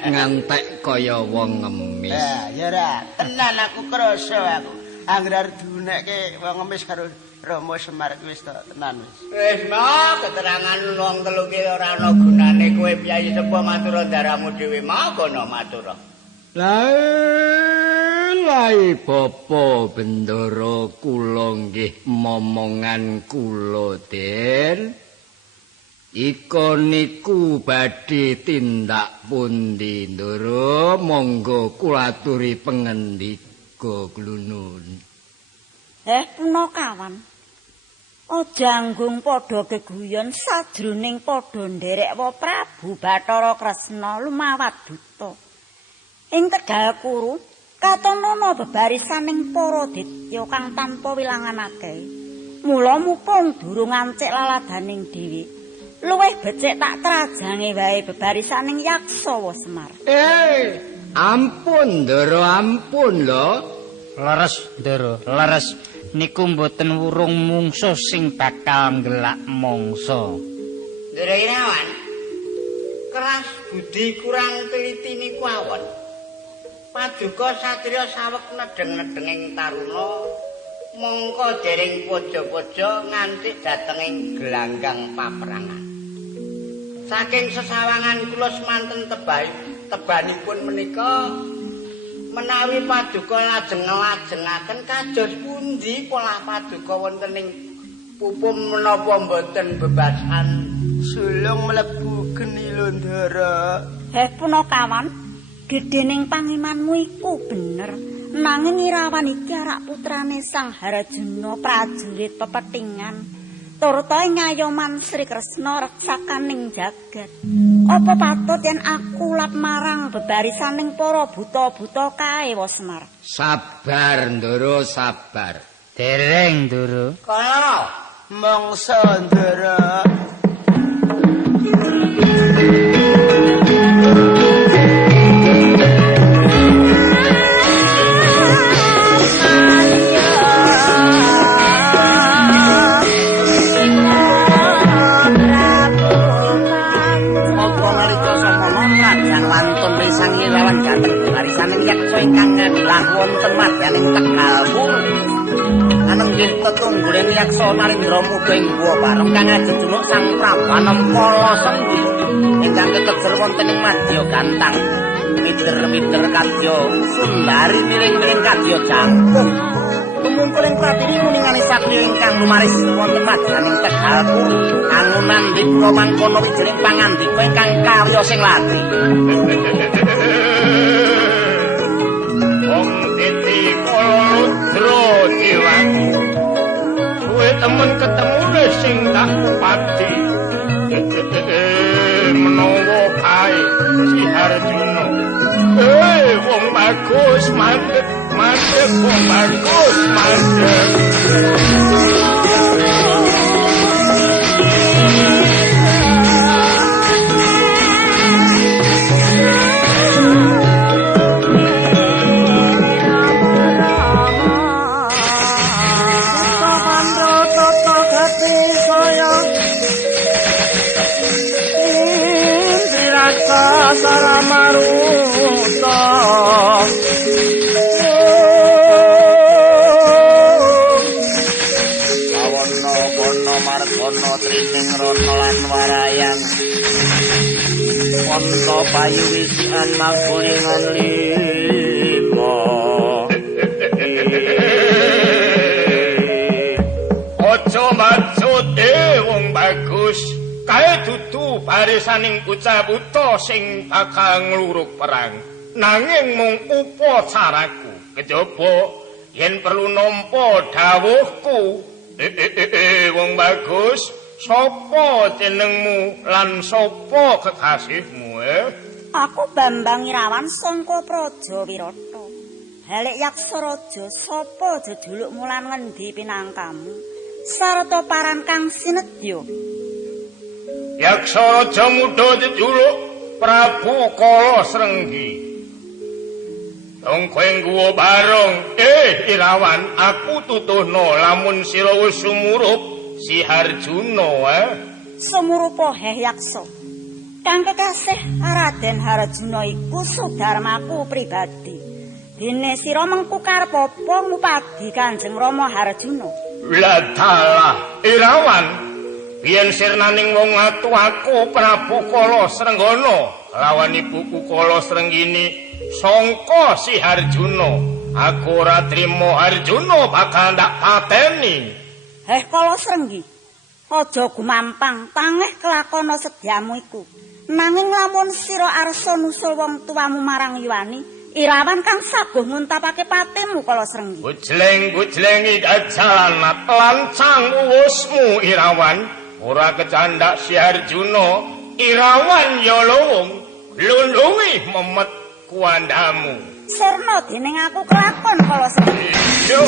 Ngantek kaya wong ngemis. Ya ra, tenan aku krasa aku. Angger dunekke wong ngemis karo Rama Semar wis tenan wis. Wis mau keterangan wong telu ki ora ana gunane kowe Kyai Sepuh matur ndaramu dhewe mau kono matur. Lai Bapa Bendara kula nggih momongan kula Den. Iko niku badhe tindak pundi Ndara monggo kula aturi pangendika glunun. Punakawan. Aja anggung padha geguyon sajroning padha nderek Prabu Bathara Kresna lumawat duta. Ing Tegal Kuru katonana bebarisaning para ditya kang tanpa wilangan akeh. Mula mumpung durung ancik laladaning dhewe. Luwih becik tak krajange wae bebarisaning Yaksawa Semar. Ampun Ndara, ampun lho. Leres Ndara, leres. Niku mboten wurung mungsuh sing bakal ngelak mangsa. Ndara Irawan. Keras budi kurang teliti niku awon. Paduka satriya saweg nedeng-nedenging taruna mongko dereng pojo-pojo nganti dhatenging gelanggang paperangan. Saking sesawangan kula semanten tebanipun menika menawi paduka lajeng nglajengaken kados pundi polah paduka wonten ing pupum menapa mboten bebasan Sulung mlebu geni lho Ndara. Punakawan. Gedhening pangimanmu iku bener, nanging Irawan iki arak putrane Sang Harajuna prajurit pepethingan. Turta ing ngayoman Sri Kresna reksakaning jagat. Apa patut yen aku lap marang bebarisaning para buta-buta kae Semar? Sabar Ndara, sabar. Dereng Ndara. Kala mangsa Ndara. Wonten madyaning Tegal Kuru. Aneng nggih tetungguling Yaksa Narendra Muda ing Guwa Bareng kang ajejuluk Sang Prabanem Kala Senggi ingkang kekejer wonten ing madya gantang. Mider-mider kadya Sundari miring-miring kadya jangkung. Tumungkuling pratiri muningane satriya ingkang lumaris wonten madyaning Tegal Kuru. Angunan dipra mangkono wijining pangandika ingkang karya sing lati. Rudra Dewaku suwe temen ketemu sing tak pati menawa kae si Harjuna wong bagus mandeg wong bagus mandeg Saramaruta Sawana kono margono trining rono lan warayang Kono payu wisian makuningan lima Ojo maksud wong bagus kae dudu barisaning bocah buta sing bakal ngluruk perang nanging mung upacaraku kejaba yen perlu nampa dawuhku wong bagus sapa jenengmu lan sapa kekasihmu Aku Bambang Irawan sangka Praja Wirata Halik Yaksa Raja sapa jejulukmu lan ngendi pinangkamu sarta paran kang sinedya Yaksa Raja Muda jejuluk Prabu Kala Srenggi. Tong kowe Guwa Barong, Irawan, aku tutuhno lamun sira wis sumurup si Harjuna. Sumurupa heh yaksa. Kang kekasih Raden Harjuna iku sudarmaku pribadi. Dene sira mengku karep apa ngupadi Kanjeng Rama Harjuna? Lah dalah Irawan, yen sirnaning wong atu aku Prabu Kala Srenggana lawan ibuku Kala Srenggini sangka si Harjuna. Aku ora trimo Harjuna bakal ndak pateni. Heh Kala Srenggi, aja gumampang tangeh kelakona sedyamu iku. Nanging lamun sira arsa nusul wong tuamu marang Yuwani, Irawan kang saguh nguntapake patimu Kala Srenggi. Bujleng-bujlengi dajalanat lancang uwusmu Irawan, ora kecandak si Harjuna, Irawan ya lowong, lulungi memet kuandamu. Sirna dening aku kelakon Kala Srenggi. Yo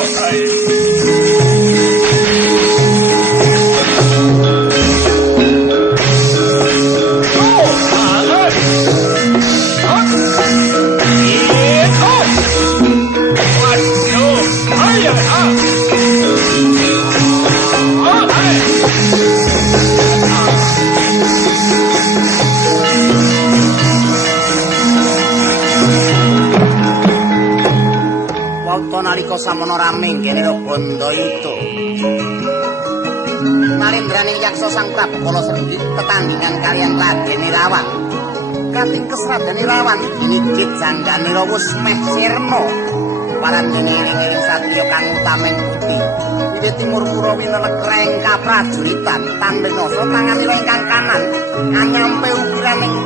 nalika samono rame kene Bandayuda. Malendraning yaksa Sang Prabu Kala Srenggi tetandingan kaliyan Raden Irawan. Katingkes Raden Irawan inggit jangganira wus meh sirna. Parandene ing satriya kang utamen putih. Wiwit timur pura winenekreng kaprajuritan tandenasa tanganira ingkang kanan anyampe ukiraning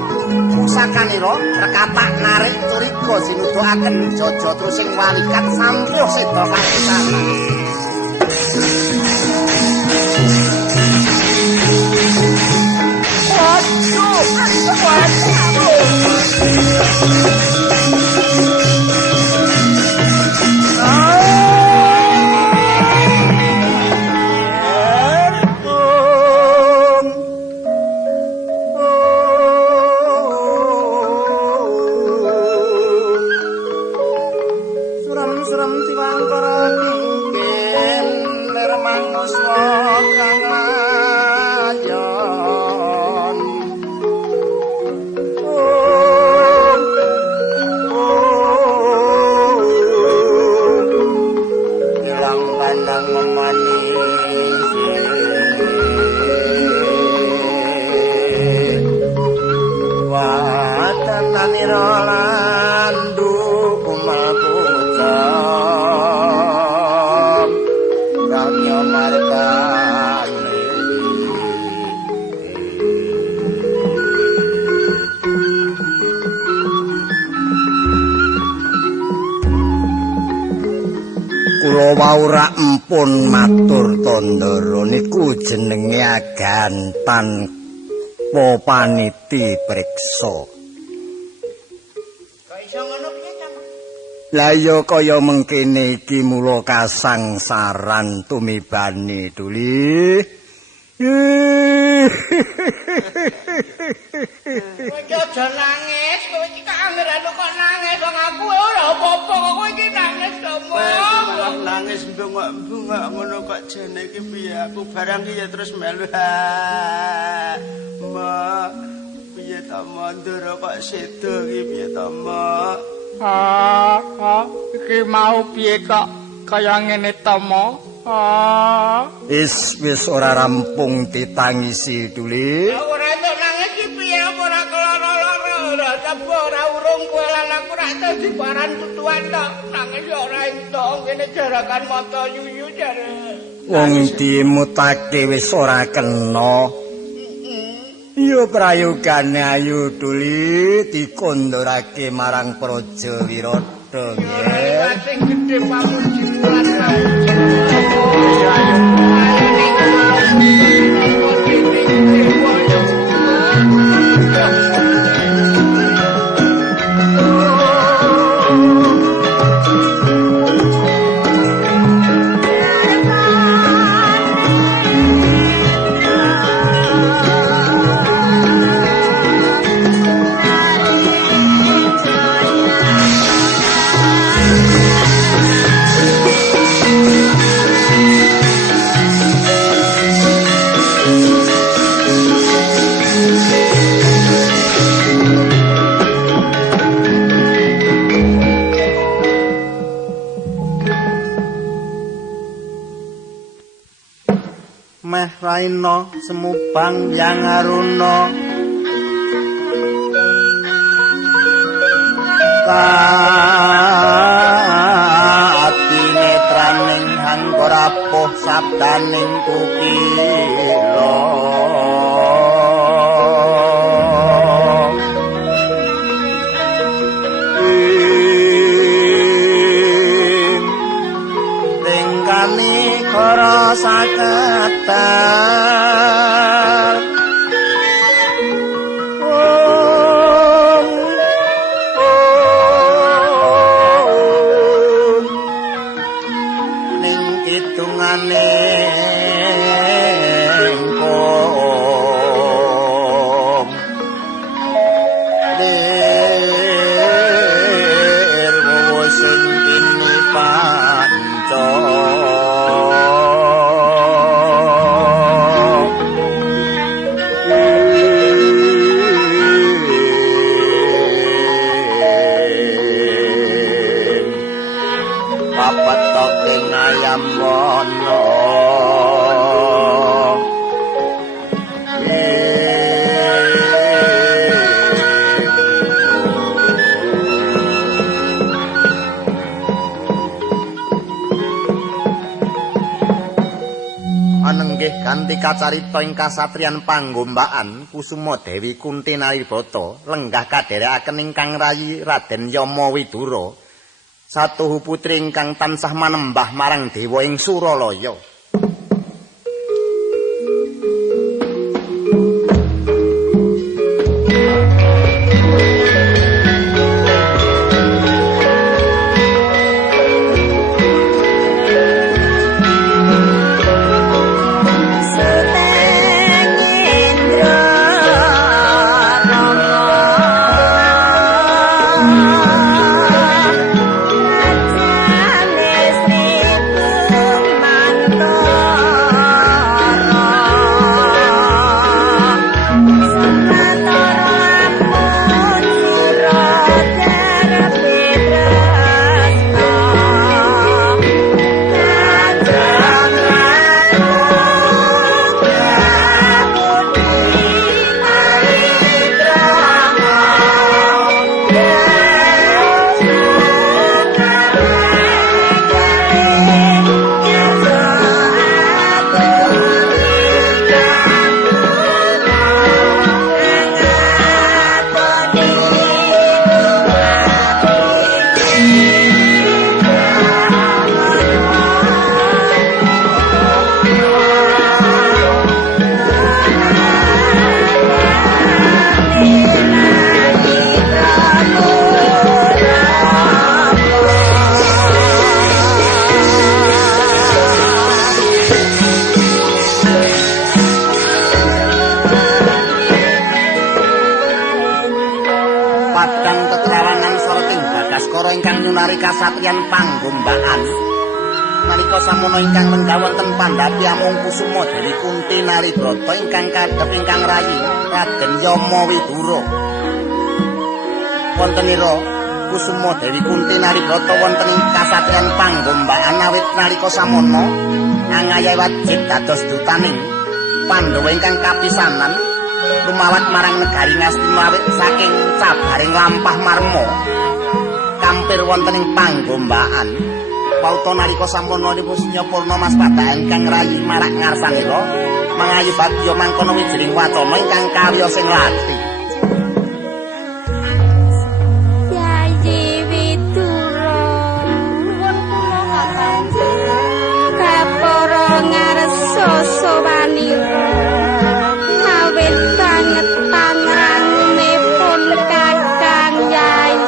pusakanira rekatak narik curiga sinuduhaken jaja trusing walikat sampuh seda pakisanan. Ora empun matur tandara niku jenenge agantan Popaniti priksa. Kok iso ngono piye, Cak? Lah ya kaya mengkene iki mula kasangsaran tumibane Duli. Kowe aja nangis, kowe iki kangeran kok nangis wong aku ora apa-apa kok kowe iki nangis to, Mbok. Nangis bengok-bengok ngono kok jene iki piye aku barang iki ya terus melu. Mak, piye ta mandura kok sedo iki piye ta, Mak? Iki mau piye kok kaya ngene to, Mak? Wis ora rampung ditangisi Duli. Ora entuk nangis iki piye ora keloro-loro, ora sapa ora urung kowe lan aku ra tau diparan tutuan tok. Nangis ora entuk kene jarakan mata yuyu jare. Wong dimutake wis ora kena. Iya prayogane ayu Duli dikondorake marang Praja Wirata nggih. Sing gedhe pamujian meh raina semubang yang haruna ati netraning hanggo rapuh sabdaning kukila tingkani kara saketar ning kidungane engkong dirmu sing pinipanca papetoking ayam wono anenggih kanthi kacarita ing kasatriyan panggombakan Kusuma Dewi Kunti Naribata lenggah kadherekaken ingkang rayi Raden Yama Widura satuhu putri ingkang tansah manembah marang dewa ing Suralaya. Kasatriyan panggombakan nalika samono ingkang lenggah wonten pandhapi amung Kusuma Dewi Kunti Naribata ingkang kadhep ingkang rayi Raden Yama Widura wontenira Kusuma Dewi Kunti Naribata wonten ing kasatriyan panggombakan awit nalika samono angaya wajib dados dutaning Pandhawa ingkang kapisanan lumawat marang negari Ngastina awit saking sabaring lampah marma kampir wonten ing panggombakan pauta nalika sampun nipusnya purna mas padha ingkang rayi marak ngarsanira mangayu bagya mangkono wijining wacana ingkang karya sing lati Yayi Widura nuwun kula kapara ngarsa sowanira awit banget pangranipun Kakang Yayi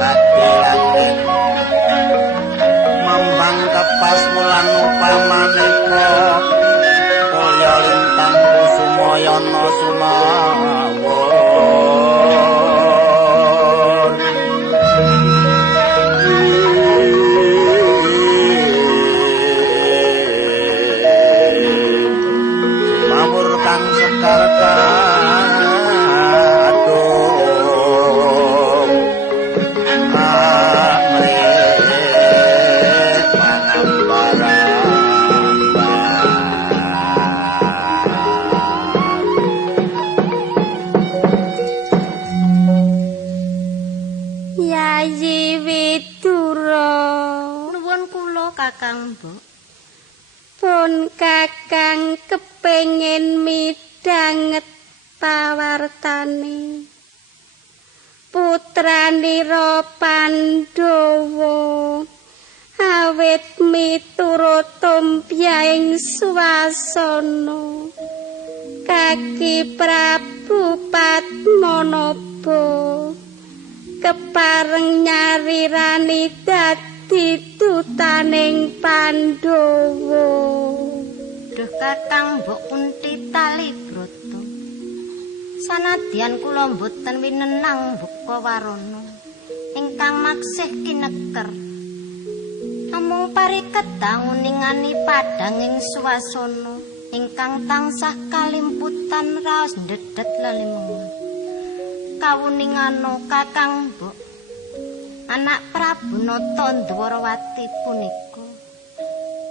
kadilake mambang kepas mulan upamaneka kaya lintang kusumayana sumawon mawur kang sekar Kakang Mbok. Pun Kakang kepengin midhanget pawartane putranira Pandhawa awit miturut tumpyaing swasana Kaki Prabu Padmanaba kepareng nyarirani ditutaning Pandhawa. Duh Kakang Mbok Kunti Talibrata. Sanadyan kula mboten winenang buka warana ingkang maksih kineker. Namung parikedah nguningani padhanging swasana ingkang tansah kalimputan raos ndedet lelimengan. Kawuningana Kakang Mbok anak Prabu Nata Dwarawati punika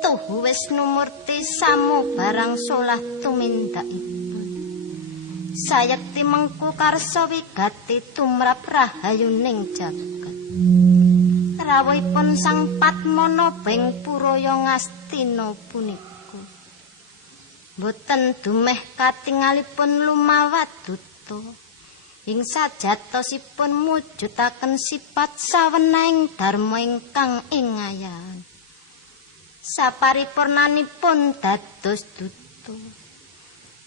tuhu Wisnumurti samubarang solah tumindakipun. Sayekti mengku karsa wigati tumrap rahayuning jagat. Rawuhipun Sang Padmanaba ing Puraya Ngastina punika boten dumeh katingalipun lumawat duta. Ing sajatosipun mujudaken sipat sawenahing dharma ingkang ingayan. Saparipurnanipun dados duta.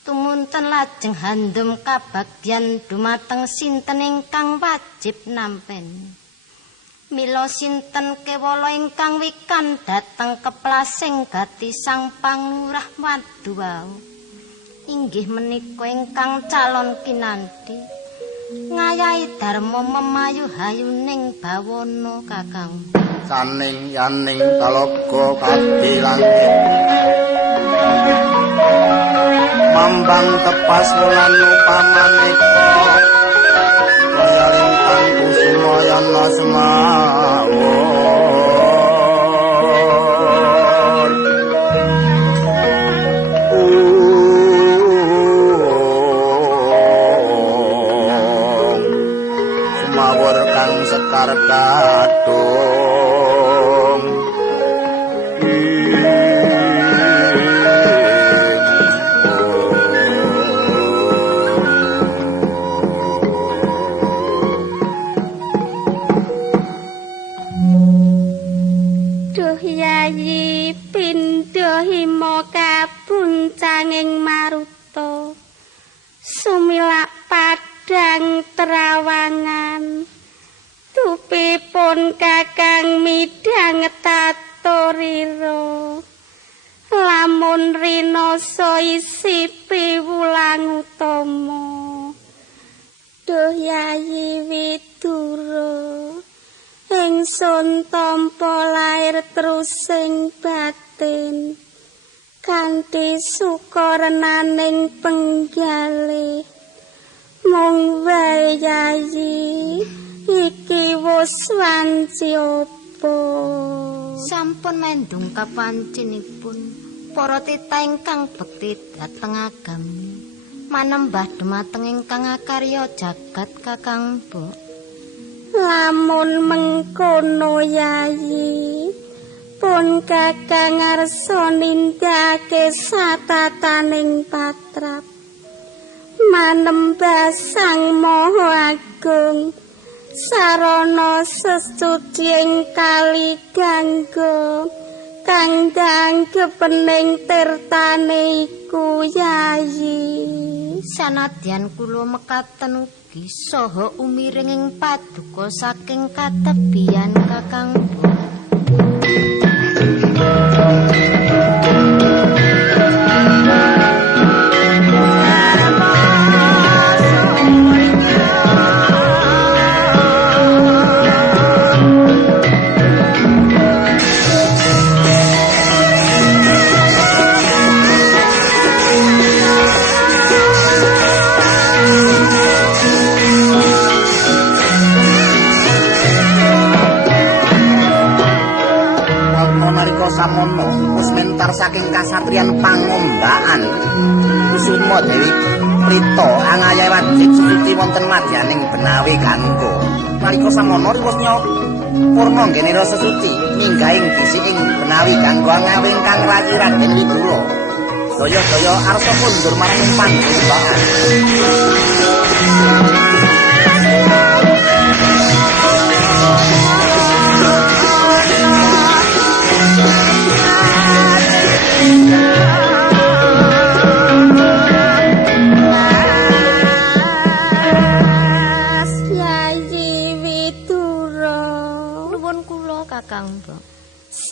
Tumunten lajeng handum kabagyan dumateng sinten ingkang wajib nampen. Mila sinten kewala ingkang wikan dhateng keplasing gati Sang Pangurah Waduwau. Inggih menika ingkang calon kinanthi ngayahi dharma memayu hayuning bawana Kakang. Saning yaning talaga kadilangit mambang tepas wulan upamaneka kaya lintang kusumayana sumawon. Sekar kadung Duh Yayi pindha hima kabuncanging maruta sumilak padhang trawangan tupipun Kakang midhanget taturira lamun rinasa isi piwulang utama. Duh Yayi Widura ingsun tampa lair trusing batin kanthi sukarenaning penggalih mung wae Yayi iki wis wanci apa. Sampun mendung kapancinipun para titah ingkang bekti dhateng agami manembah dhumateng ingkang akarya jagat Kakang Mbok. Lamun mengkono Yayi pun Kakang ngarsa nindakake satataning patrap manembah Sang Maha Agung sarana sesuciing kali gangga kang danggepening tirtane iku Yayi. Sanadyan kula mekaten dugi saha umiring ing paduka saking katebian Kakang Mbok. Samono kusmentar saking kasatriyan pangombaan Kusuma Dewi Prita angaya wajib suci wonten madyaning benawi kanggo nalika samono riwasnya purna nggene rasa suci minggahing disiking benawi kanggo angawe ingkang rayi Raden Widura daya-daya arsa kondur marang pangombaan.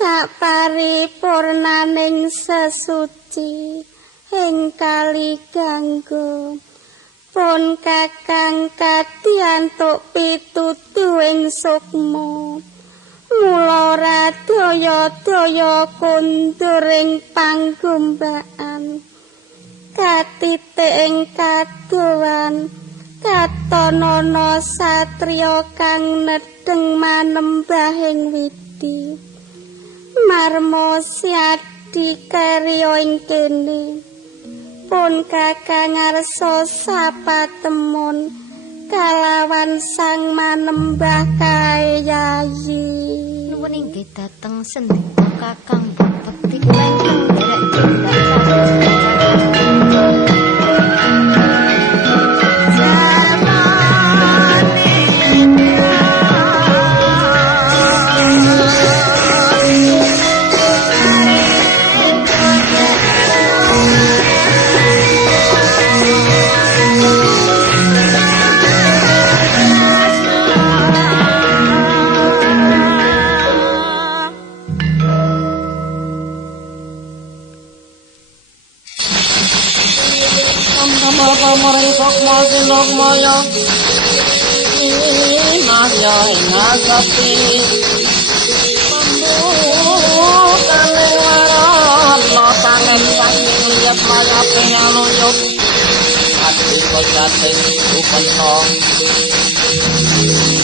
Saparipurnaning sesuci ing kali ganggo pun Kakang kadyantuk pitutu ing sukma mula radaya-daya kundur ing panggombaan katitik ing kadowan katonana satriya kang nedeng manembahing widi marmo siadi karya ing kene pun Kakang ngarsa sapatemon kalawan sang manembah kae yayi nuwun inggih dhateng sendika Kakang bekti ingkang derek tindak Maya Maya ingakati Pambukan yang waran Notanen saking liat maya pengaluyuk Hati kocating upeno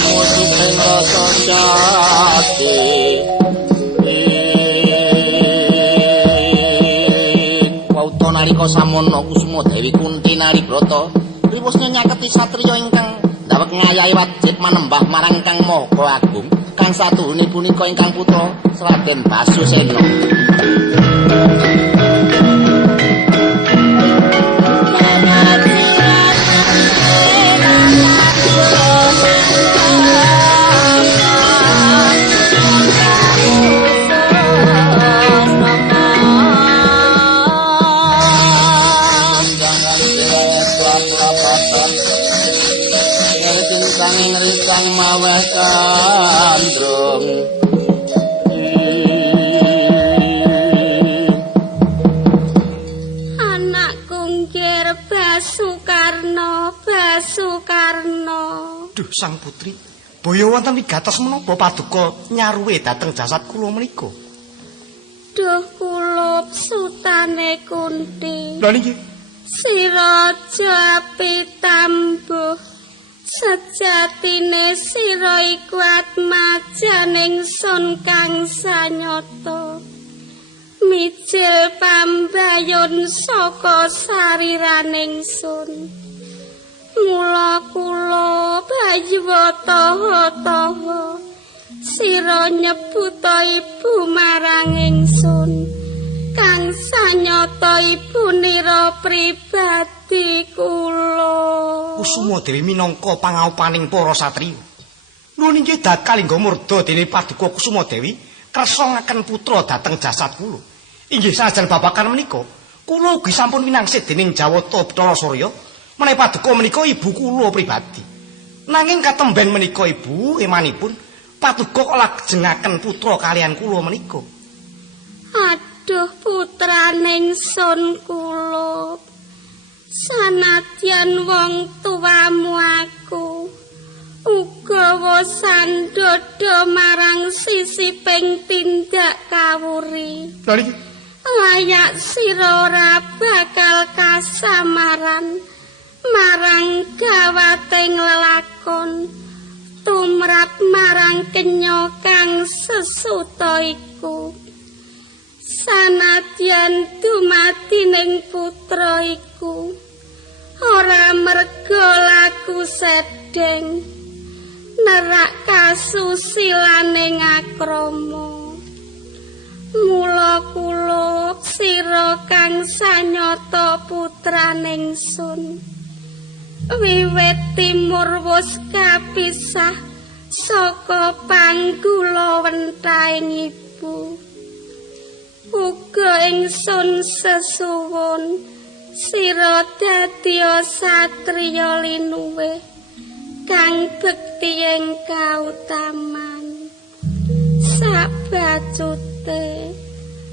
Musik yang rasa jati Wauto nalika samono Kusuma Dewi Kunti Nalibrata riwusnya nyaketi satriya ingkang ndawek ngayahi wajib manembah marang Kang Maha Agung kang satuhune punika ingkang putra Raden Basusena. Ngerisang maweh kandrung anak kunggir Basukarna Duh sang putri boyo wonten wigatos menapa paduka nyaruwe dhateng jasad kula menika duh kula sutane Kunti lha niki sira aja pitambuh sejatine sira iku atmajaning sun kang sanyata mijil pambayun saka sariraning sun mula kula bayuwataha sira nyebuta ibu marang ingsun kang sanyata ibunira pribadi kula Kusuma Dewi minangka pangaopaning para satriya. Nuwun inggih dakal ingga murda dene paduka Kusuma Dewi kersa ngaken putra dhateng jasad kula. Inggih sajan babakan menika, kula ugi sampun winangsit dening Jawata Bathara Surya Menawi paduka menika ibu kula pribadi. Nanging katemben menika ibu emanipun paduka lajengaken putra kalian kula menika. Aduh putraning sun kula. Sanadyan wong tuamu aku uga sandada marang sisiping tindak kawuri. Layak sira ora bakal kasamaran marang gawating lelakon tumrap marang kenya kang sesuta iku. Sanadyan dumati ning putra iku ora merga laku sedeng nerak kasusilaning akrama. Mula kula sira kang sanyata putraning sun wiwit timur wis kapisah saka panggula wentaing ibu. Uga ingsun sesuwun sira dadi satriya linuwih kang bekti ing kautaman. Sabacute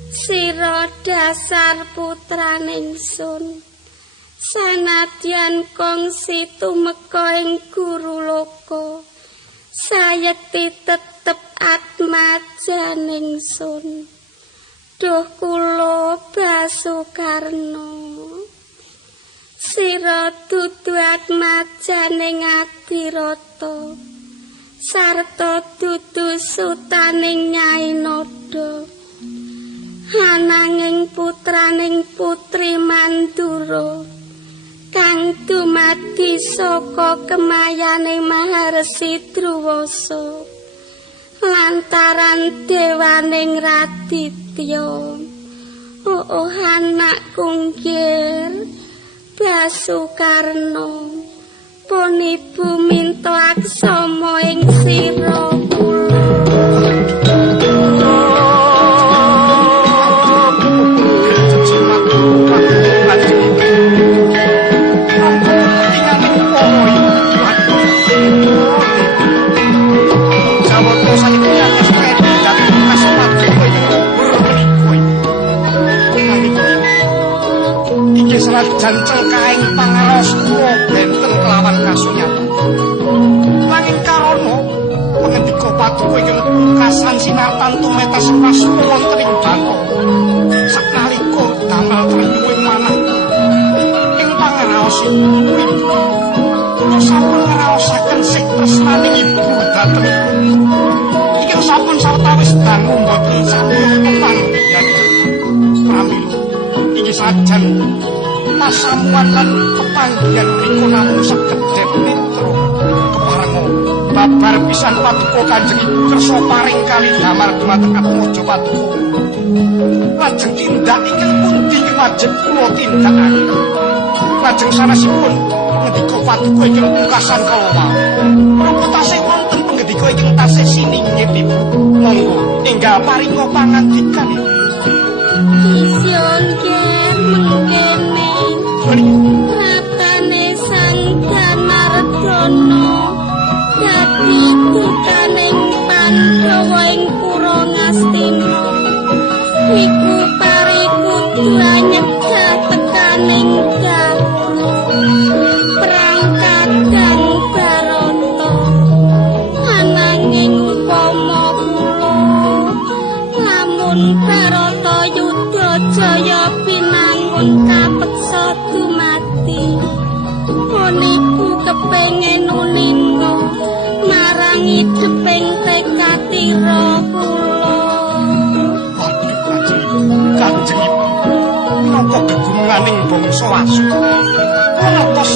sira dasar putraning sun sanadyan kongsi tumeka ing guru loka sayekti tetep atmajaning sun. Duh kula Basukarna sira dudu atmajaning Adirata sarta dudu sutaning Nyai Nada ananging putraning Putri Mandura kang dumadi saka kemayane Maharsi Druwasa lantaran dewaning Raditya. Oh anakku nggih Basukarna pun ibu minta aksama ing sira kula. Senajan cengkaing pangaos kula benten kelawan kasunyatan. Nanging karana pangendika paduka ingkang pungkasan sinartan tumetas pasu wonten ing bantha. Saknalika damel triyuwing manah ing pangaosipun kula sampun ngraosaken sing tresnaning ibu dhateng ingkang sampun sawetawis dangu mboten sami pepanggihan pramila inggih sajan pasamuan lan pepanggihan menika namung sekedhep netra keparenga babar pisan paduka Kanjeng Ibu kersa paring kali damar dumateng Atmaja Paduka. Lajeng tindak ingkang pundi wajib kula tindakaken. Lajeng sanesipun ngendika paduka ingkang pungkasan kala menapa tasih wonten pengendika ingkang tasih siningit Ibu. Monggo enggal paringa pangandikan Ibu. Isyon mengkene ratane sang Janardana dadi putaning Pandhawa ing Pura Ngastina iku parikudu nyegah tekaning dahulu perang kadang Barata ananging upama kula lamun Barata yudha jaya pinangun kapeksa dumati puniku kepengin uninga marang ideping tekatira kula. Kanjeng Ibu menapa gegunganing bangsa asu ngantos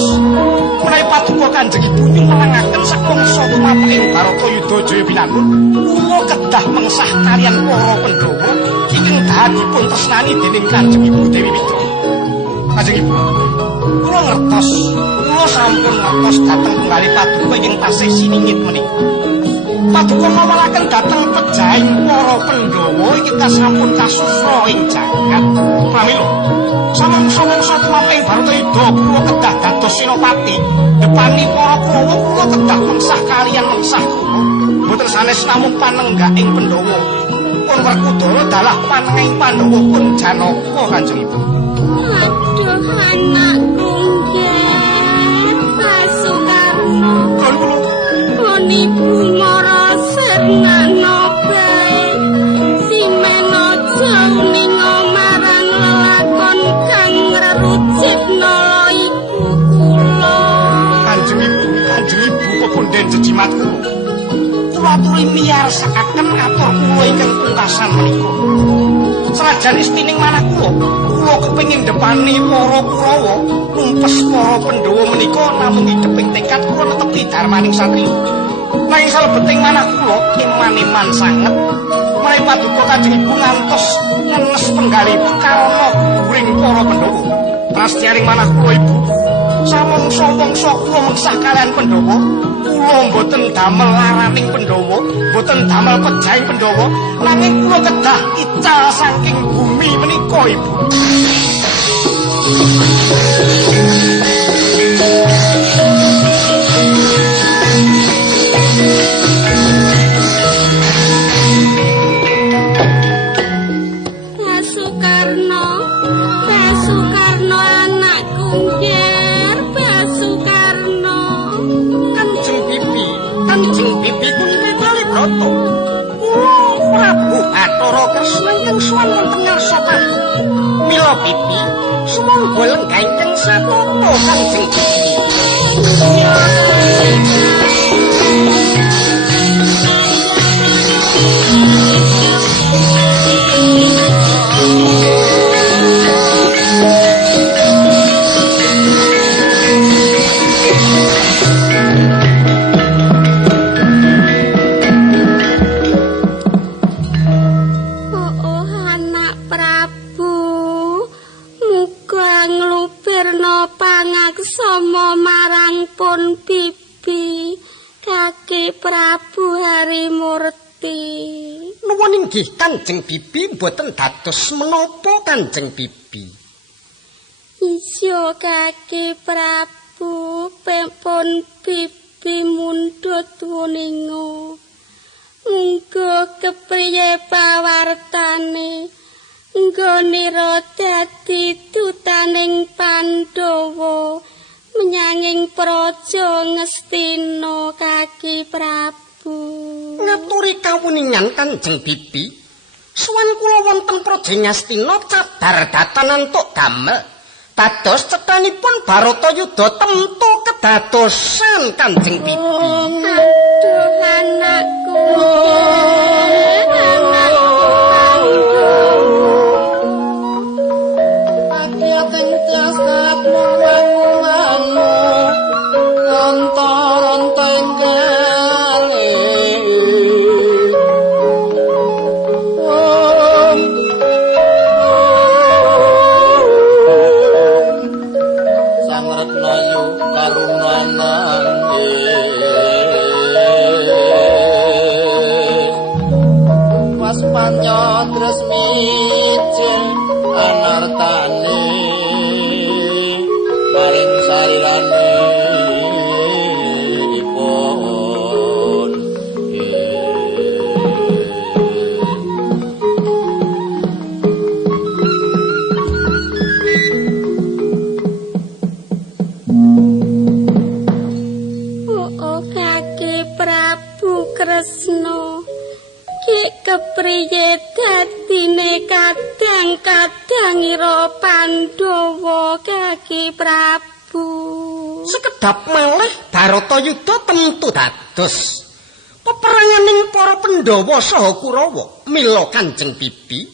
menawi paduka Kanjeng Ibu nyumenangaken sak bangsa tumapaking Barata yudha jaya pinangun kula kedah mengsah kaliyan para Pandhawa ingkang dipun tresnani dening Kanjeng Ibu Dewi Mitra. Kanjeng Ibu kula ngertos kula sampun ngertos dhateng penggalih paduka ingkang tasih siningit menika Paduka ngawalaken dhateng pejahing para Pandhawa iki sampun kasusra ing jagat. Pramila samangsa-mangsa tumaping Baratayuda kula kedah dados senopati depani para Kurawa kula kedah mengsah kaliyan mengsah kula boten sanes namung panenggahing Pandhawa pun Werkudara dalah panenging Pandhawa pun Janaka Kanjeng Ibu. Aduh anakku nggih Pasukarno Ibu mara sernano bae simena jauninga marang lelakon kang ngrerucipna ibu kula. Kanjeng Ibu pepunden jejimatku. Kula aturi miyarsaken atur kula ingkang pungkasan menika. Senajan istining manah kula kepengin depani para Kurawa, numpes para Pandhawa menika namung ideping tekad kula netepi darmaning satriya. Nanging salebeting manah kula iman sanget menawi Paduka Kanjeng Ibu ngantos ngenes penggalih karana guring para Pandhawa. Prastiyaning manah kula Ibu samangsa-mangsa kula mengsah kaliyan Pandhawa, kula mboten damel laraning Pandhawa, mboten damel pejahing Pandhawa, nanging kula kedah ical saking bumi menika Ibu. Pasukarno anakku nggih Pasukarno. Kanjeng Bibi puniki Kalibrata. Prabu Bathara Kresna ingkang sowan wonten ngarsa Paduka. Mila Bibi sumangga lenggah ingkang satata Kanjeng Bibi. Sama marang pun Bibi Kaki Prabu Harimurti. Nuwun inggih Kanjeng Bibi mboten dados menapa Kanjeng Bibi. Iya Kaki Prabu pun Bibi mundhut wuninga. Munggo kepriye pawartane nggonira dadi dutaning Pandhawa menyanging praja Ngastina Kaki Prabu. Ngaturi kawuningan Kanjeng Bibi. Sowan kula wonten praja Ngastina cadar datanan tok damel. Dados cethanipun Baratayuda temtu kedadosan Kanjeng Bibi. Aduh anakku. Kepriye dadine kadang-kadangira Pandhawa Kaki Prabu. Sekedhap malih Baratayuda tentu dados peperanganing para Pandhawa saha Kurawa. Mila Kanjeng Bibi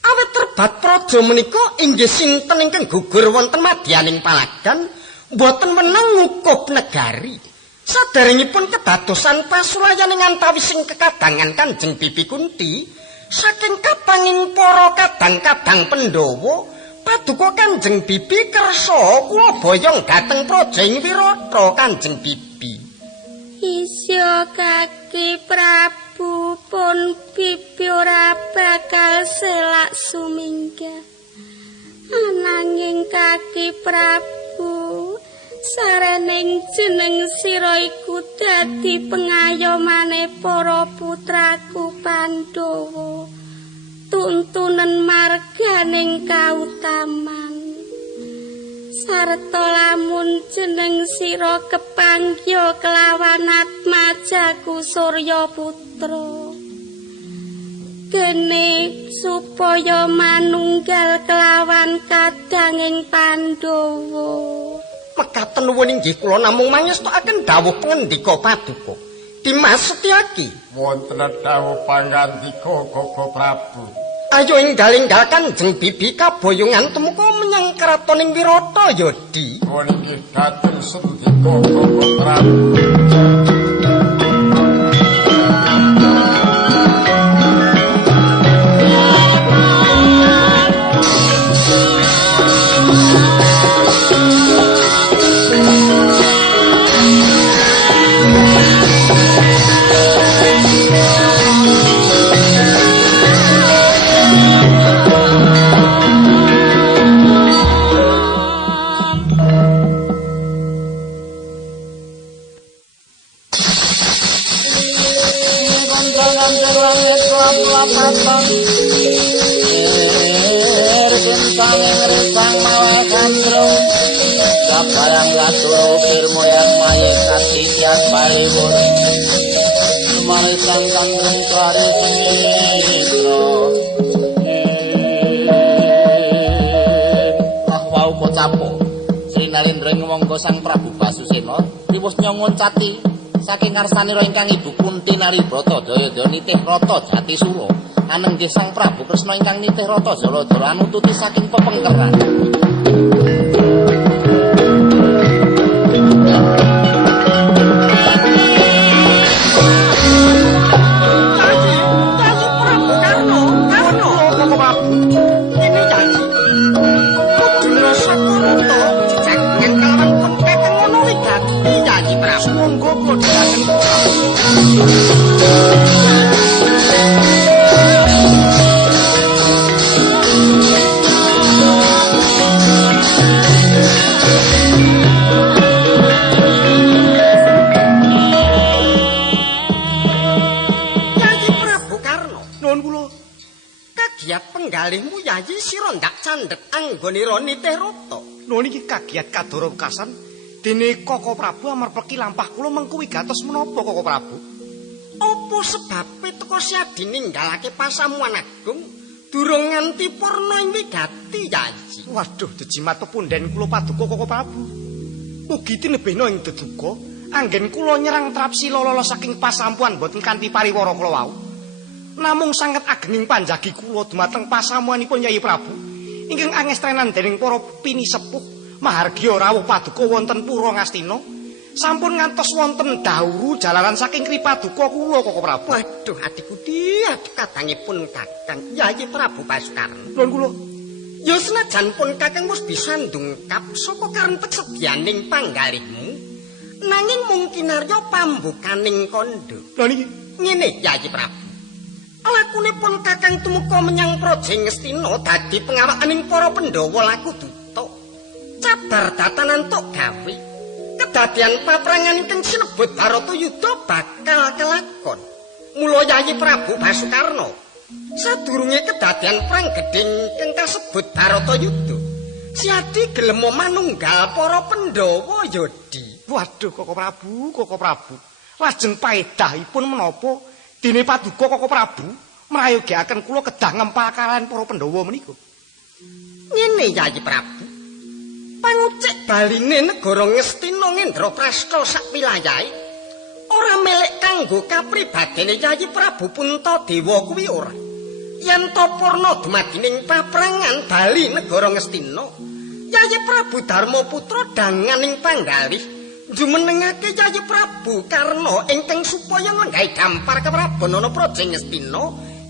awit terbat praja menika inggih sinten ingkang gugur wonten madyaning palagan boten menang ngukup negari. Saderengipun kedadosan pasulayaning antawising kekadangan Kanjeng Bibi Kunti saking kapanging para kadang-kadang Pandhawa Paduka Kanjeng Bibi kersa kula boyong dhateng praja ing Wirata Kanjeng Bibi. Isya Kaki Prabu pun bibi ora bakal selak suminggah. Ananging Kaki Prabu sarening jeneng sira iku dadi pengayomane para putraku Pandhawa. Tuntunan marganing kautaman. Sarta lamun jeneng sira kepanggya kelawan Atmajaku Surya Putra. Gene supaya manunggal kelawan kadanging Pandhawa. Mekaten nuwun inggih kula namung mangestokaken dawuh pengendika Paduka. Dimas Setyaki. Wonten dawuh pangandika Koko Prabu. Ayo enggal-enggal Kanjeng Bibi kaboyongan temuka menyang kratoning Wirata ya, Di. Nuwun inggih dhateng sendika Koko Prabu. Barang laturo firmo yang mayek kati tiak baliwur Marisan kandung kari singitro wau kocapo Sri Nalindra ngomonggo sang Prabu Basusena riwus nyongon cati saking ngarsanira ingkang Ibu Kunti Naribrata daya-daya nitih rata jati sura anenggih sang Prabu Kresna ingkang nitih rata Jaladara anututi saking pepengkeran penggalihmu Yayi sira ndak candhek anggonira nitih rata. Lho niki kagiat kadoro wekasan dene Koko Prabu amarpeki lampah kula mengko wigatos menapa Koko Prabu? Apa sebabe teka siadi ninggalake pasamuan agung durung nganti purna ing wigati Yayi? Waduh dejimat pepunden kula Paduka Koko Prabu. Mugi tinebihna ing deduka anggen kula nyerang Trapsila lolos saking pasampuan boten kanthi pariwara kula wau. Namung sanget agenging panjagi kula dumateng pasamuanipun Yayi Prabu ingkang angestrenan dening para pinisepuh mahargya rawuh paduka wonten Pura Ngastina sampun ngantos wonten dahuru jalaran saking kripaduka kula Koko Prabu. Waduh adikku Di, aduh kadangipun Kakang Yayi Prabu Basukarna. Nuwun kula. Ya senajan pun Kakang wis bisa ndungkap saka karepet sedyaning panggalihmu nanging mung kinarya pambukaning kandha. Lha niki ngene Yayi Prabu. Lakunipun Kakang tumeka menyang Praja Ngastina dadi pengawakaning para Pandhawa laku duta. Cabar datanan tok gawe. Kedadian paprangan ingkang sinebut Baratayuda bakal kelakon. Mula Yayi Prabu Basukarna sadurunge kedadian perang gedhe ingkang kasebut Baratayuda siadi gelem manunggal para Pandhawa ya Di. Waduh Koko Prabu. Lajeng paedahipun menapa dene Paduka Koko Prabu mrayogiaken kula kedah ngempakalan para Pandhawa menika. Ngene Yayi Prabu. Pangucik baline negara Ngastina Ngendraprasta sak wilayahe ora melek kanggo kapribadene Yayi Prabu Puntadewa kuwi ora. Yen to purna dumadining paprangan bali negara Ngastina, Yayi Prabu Darmaputra danganing panggalih jumenengake Yayi Prabu Karna ingkang supaya nggawe dampar keprabon ana Praja Ngastina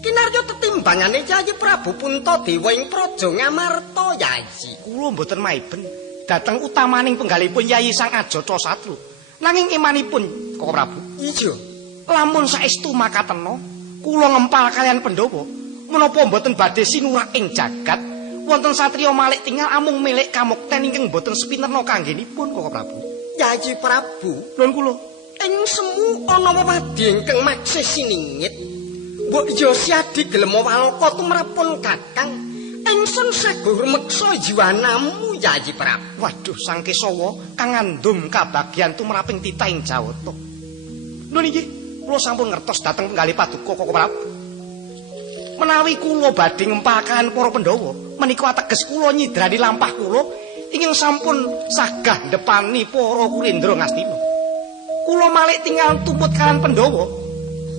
kinarya tetimbangane Yayi Prabu Puntadewa ing Praja Ngamarta Yayi. Kula mboten maiben dhateng utamaning penggalihipun Yayi Sang Ajata Satru. Nanging imanipun Koko Prabu. Iya. Lamun saestu makatena, kula ngempal kalian Pandhawa, menapa mboten badhe sinurak ing jagat wonten satriya malih tinggal amung milik kamukten ingkang mboten sepinterna kanggenipun Koko Prabu. Yayi Prabu, nuwun kula. Ing semu ana wewadi ingkang maksih siningit. Mbok ya siadi gelem walaka tumrapun Kakang. Ingsun saguh meksa jiwanamu Yayi Prabu. Waduh, Sang Kesawa kang ngandum kabagyan tumraping titahing Jawata. Nuwun inggih, kula sampun ngertos dhateng penggalih Paduka Koko Prabu. Menawi kula badhe ngempakaken para Pandhawa, menika ateges kula nyidrani lampah kula ingkang sampun sagah ndepani para Kulendra Ngastina. Kula malih tinggal tumput kalian Pandhawa.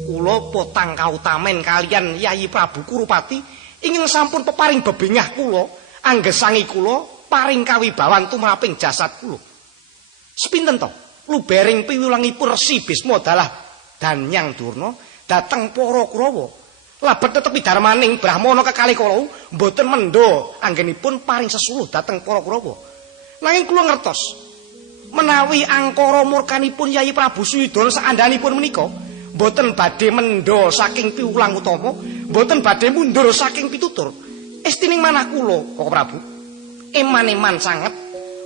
Kula potang kautamen kalian Yayi Prabu Kurupati ingkang sampun peparing bebingah kula, anggesangi kula paring kawibawan tumraping jasad kula. Sepinten to? Lubering piwulangipun Resi Bisma dalah Danyang Durna dhateng para Kurawa. Labet tetepi darmaning Brahmana kekalih kala mboten mendha anggenipun paring sesuluh dhateng para Kurawa. Nanging kula ngertos menawi angkara murkanipun Yayi Prabu Suyudana saandhanipun menika mboten badhe mendha saking piwulang utama, mboten badhe mundur saking pitutur. Estining manah kula, Koko Prabu, eman-eman sanget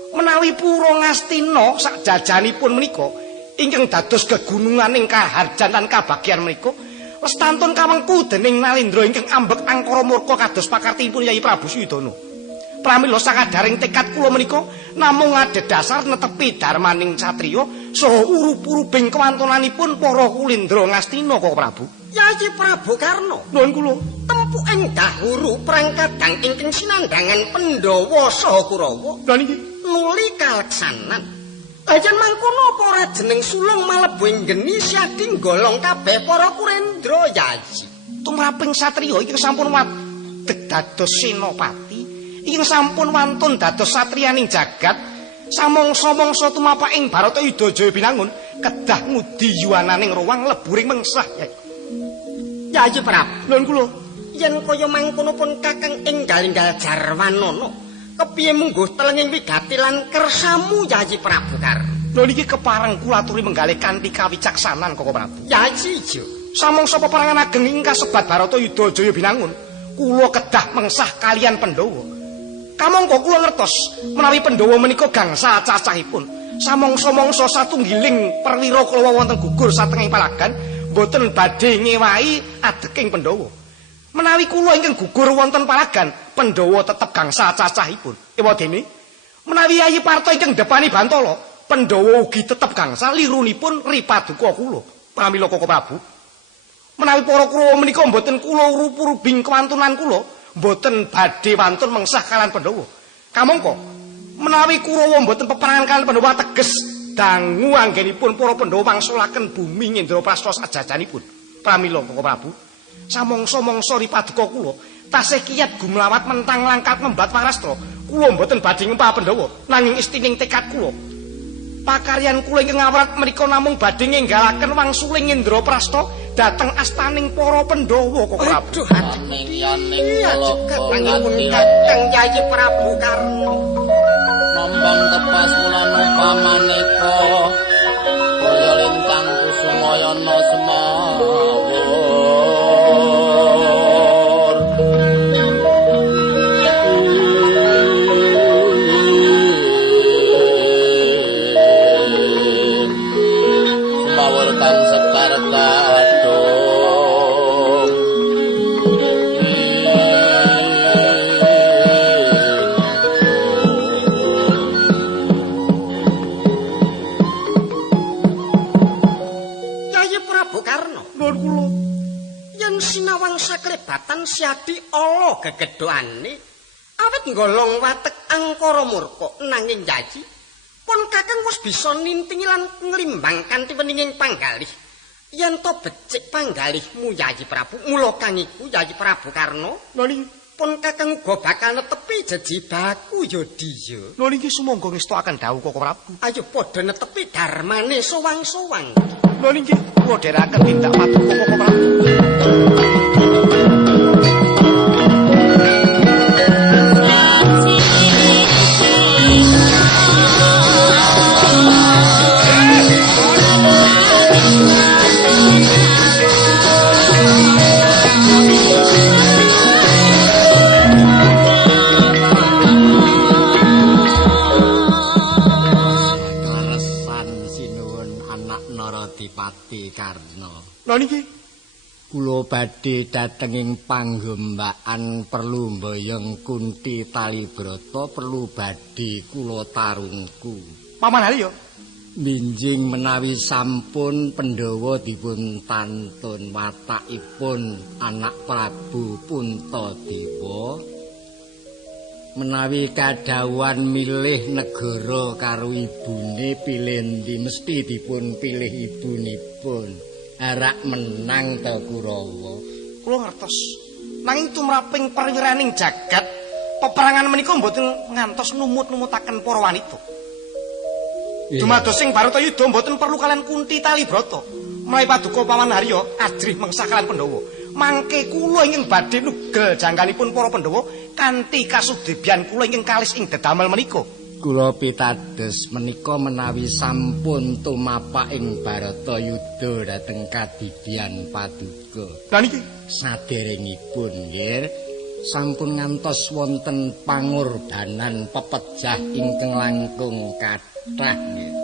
menawi Pura Ngastina sakjajanipun menika ingkang dados gegununganing kaharjan lan kabagyan menika lestantun kawengku dening Nalendra ingkang ambek angkara murka kados pakartipun Yayi Prabu Suyudana. Pramila sakadaring tekad kula menika namung adhedhasar netepi darmaning satriya saha urup-uruping kewantunanipun para Kulendra Ngastina Koko Prabu. Yayi Prabu Karna, nuwun kula. Tempu dahulu perang kadang ingkang sinandhangan Pandhawa saha Kurawa. Lha niki nuli kaleksanan. Ajan mangkono apa ora jeneng sulung malebu ing geni siadi nggolong kabeh para Kulendra Yayi. Tumraping satriya ingkang sampun wadeg dados senopati, ingkang sampun wantun dados satriyaning jagat, samangsa-mangsa tumapaking Baratayuda Jaya Binangun kedah ngudi yuwananing ruwang leburing mengsah. Yayi Prabu, nuwun kula. Yen kaya mangkono pun Kakang enggal-enggal Jarwanana, kepiye mungguh telenging wigati lan kersamu Yayi Prabu Karna. Lha niki kepareng kula aturi menggalih kanthi kawicaksanan Koko Prabu. Yayi ijo. Samangsa peperangan ageng ingkang kasebat Baratayuda Jaya Binangun, kula kedah mengsah kalian Pandhawa. Kamangka kula ngertos menawi Pandhawa menika gangsal cacahipun. Samangsa-mangsa satunggiling perwira kula wonten gugur satengahing palagan boten badhe ngewahi adeking Pandhawa. Menawi kula ingkang gugur wonten palagan, Pandhawa tetep gangsal cacahipun. Ewadene, menawi Yayi Parto ingkang depani Bantala, Pandhawa ugi tetep gangsal lirunipun ripaduka kula. Pramila Koko Prabu, menawi para Kurawa menika mboten kula urup-urubing kewantunan kula, mboten badhe wantun mengsah kalian Pandhawa. Kamangka, menawi Kurawa mboten peperangan kalian Pandhawa teges dangu anggenipun para Pandhawa wangsulaken bumi Ngendraprasta sajajanipun. Pramila Koko Prabu, samangsa-mangsa ripaduka kula tasih kiyat gumlawat mentang langkat membat Parastra, kula mboten badhe ngempal Pandhawa, nanging istining tekad kula pakaryan kula ingkang ngawrat menika namung badhe ngenggalaken wangsuling Ngendraprasta dhateng astaning para Pandhawa Koko Prabu. Iya juga panjenengan Kakang Yayi Prabu Karna. Nombang tepas mulane pamaneka kaya lintang kusumayana semawur. Semawur kang sekar kadung. Saklebatan siadi ala gegedhoane awit nggolong watek angkara murka nanging Yayi pun Kakang wis bisa nintingi lan nglimbang kanthi weninging panggalih yen to becik panggalihmu Yayi Prabu mula kang iku Yayi Prabu Karna pun Kakang uga bakal netepi jejibaku ya diya. Lha niki sumangga ngestokaken dawuh Koko Prabu. Ayo padha netepi darmane sowang-sowang. Lha niki kula dherekaken tindak paduka Koko Prabu. Pati Karna. Lha niki kula badhe dhateng ing panggembaan perlu mboyong Kunti Talibrata perlu badhe kula tarungku. Paman Haryo Minjing menawi sampun Pandhawa dipun tantun watakipun anak Prabu Puntadewa menawi kadhawan milih negara karo ibune pilih ndi mesti dipun pilih ibunipun. Arak menang ta Kurawa. Kula ngertos. Nanging tumraping perwiraning jagat peperangan menika mboten ngantos numut-numutaken para wanita. Dumados sing Baratayuda mboten perlu kalian Kunti Talibrata. Menawi paduka Paman Harya ajrih mengsah kalian Pandhawa. Mangke kula ingkang badhe nugel jangkanipun para Pandhawa kanthi kasudebyan kula ingkang kalis ing dedamel menika. Kula pitados menika menawi sampun tumapak ing Baratayuda dhateng kadidyan paduka. Lah niki saderengipun nggih sampun ngantos wonten pangorbanan pepejah ingkang langkung kathah.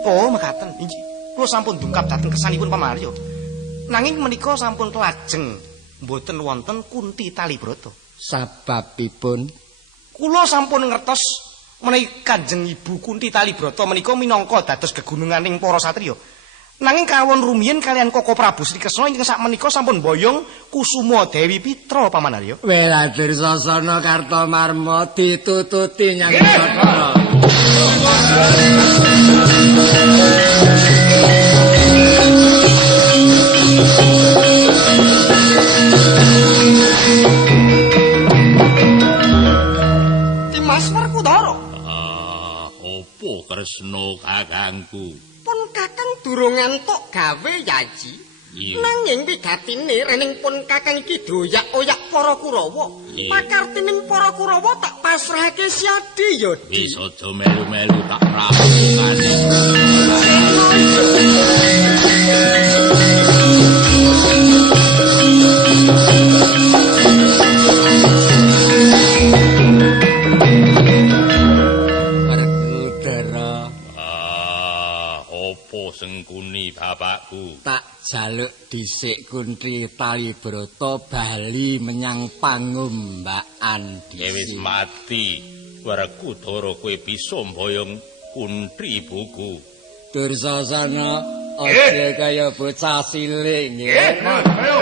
Oh, mekaten inggih. Kula sampun dungkap dhateng kesanipun Paman Harya. Nanging menika sampun kelajeng mboten wonten Kunti Talibrata. Sababipun kula sampun ngertos menawi Kanjeng Ibu Kunti Talibrata menika minangka dados gegununganing para satriya. Nanging kawon rumiyin kalian Koko Prabu Sri Kresna ingkang sakmenika sampun boyong Kusuma Dewi Pitra Paman Harya. Weladir Sasana Kartomarma ditututi nyang Bathara. Dimas Werkudara. Opo Kresna kakangku? Pun kakang durung entuk gawe Yaji. Nanging wigatine rening pun kakang iki doyak-oyak para Kurawa. Pakartining para Kurawa tak pasrahake siadi ya. Wis aja melu-melu tak rampungane. Werkudara. Opo sengkuni bapakku? Tak jaluk dhisik Kunti Talibrata bali menyang pangombakan dhisik. Wis mati. Werkudara kowe bisa mboyong Kunti ibuku. Dursasana aja kaya bocah cilik nggih. Ayo.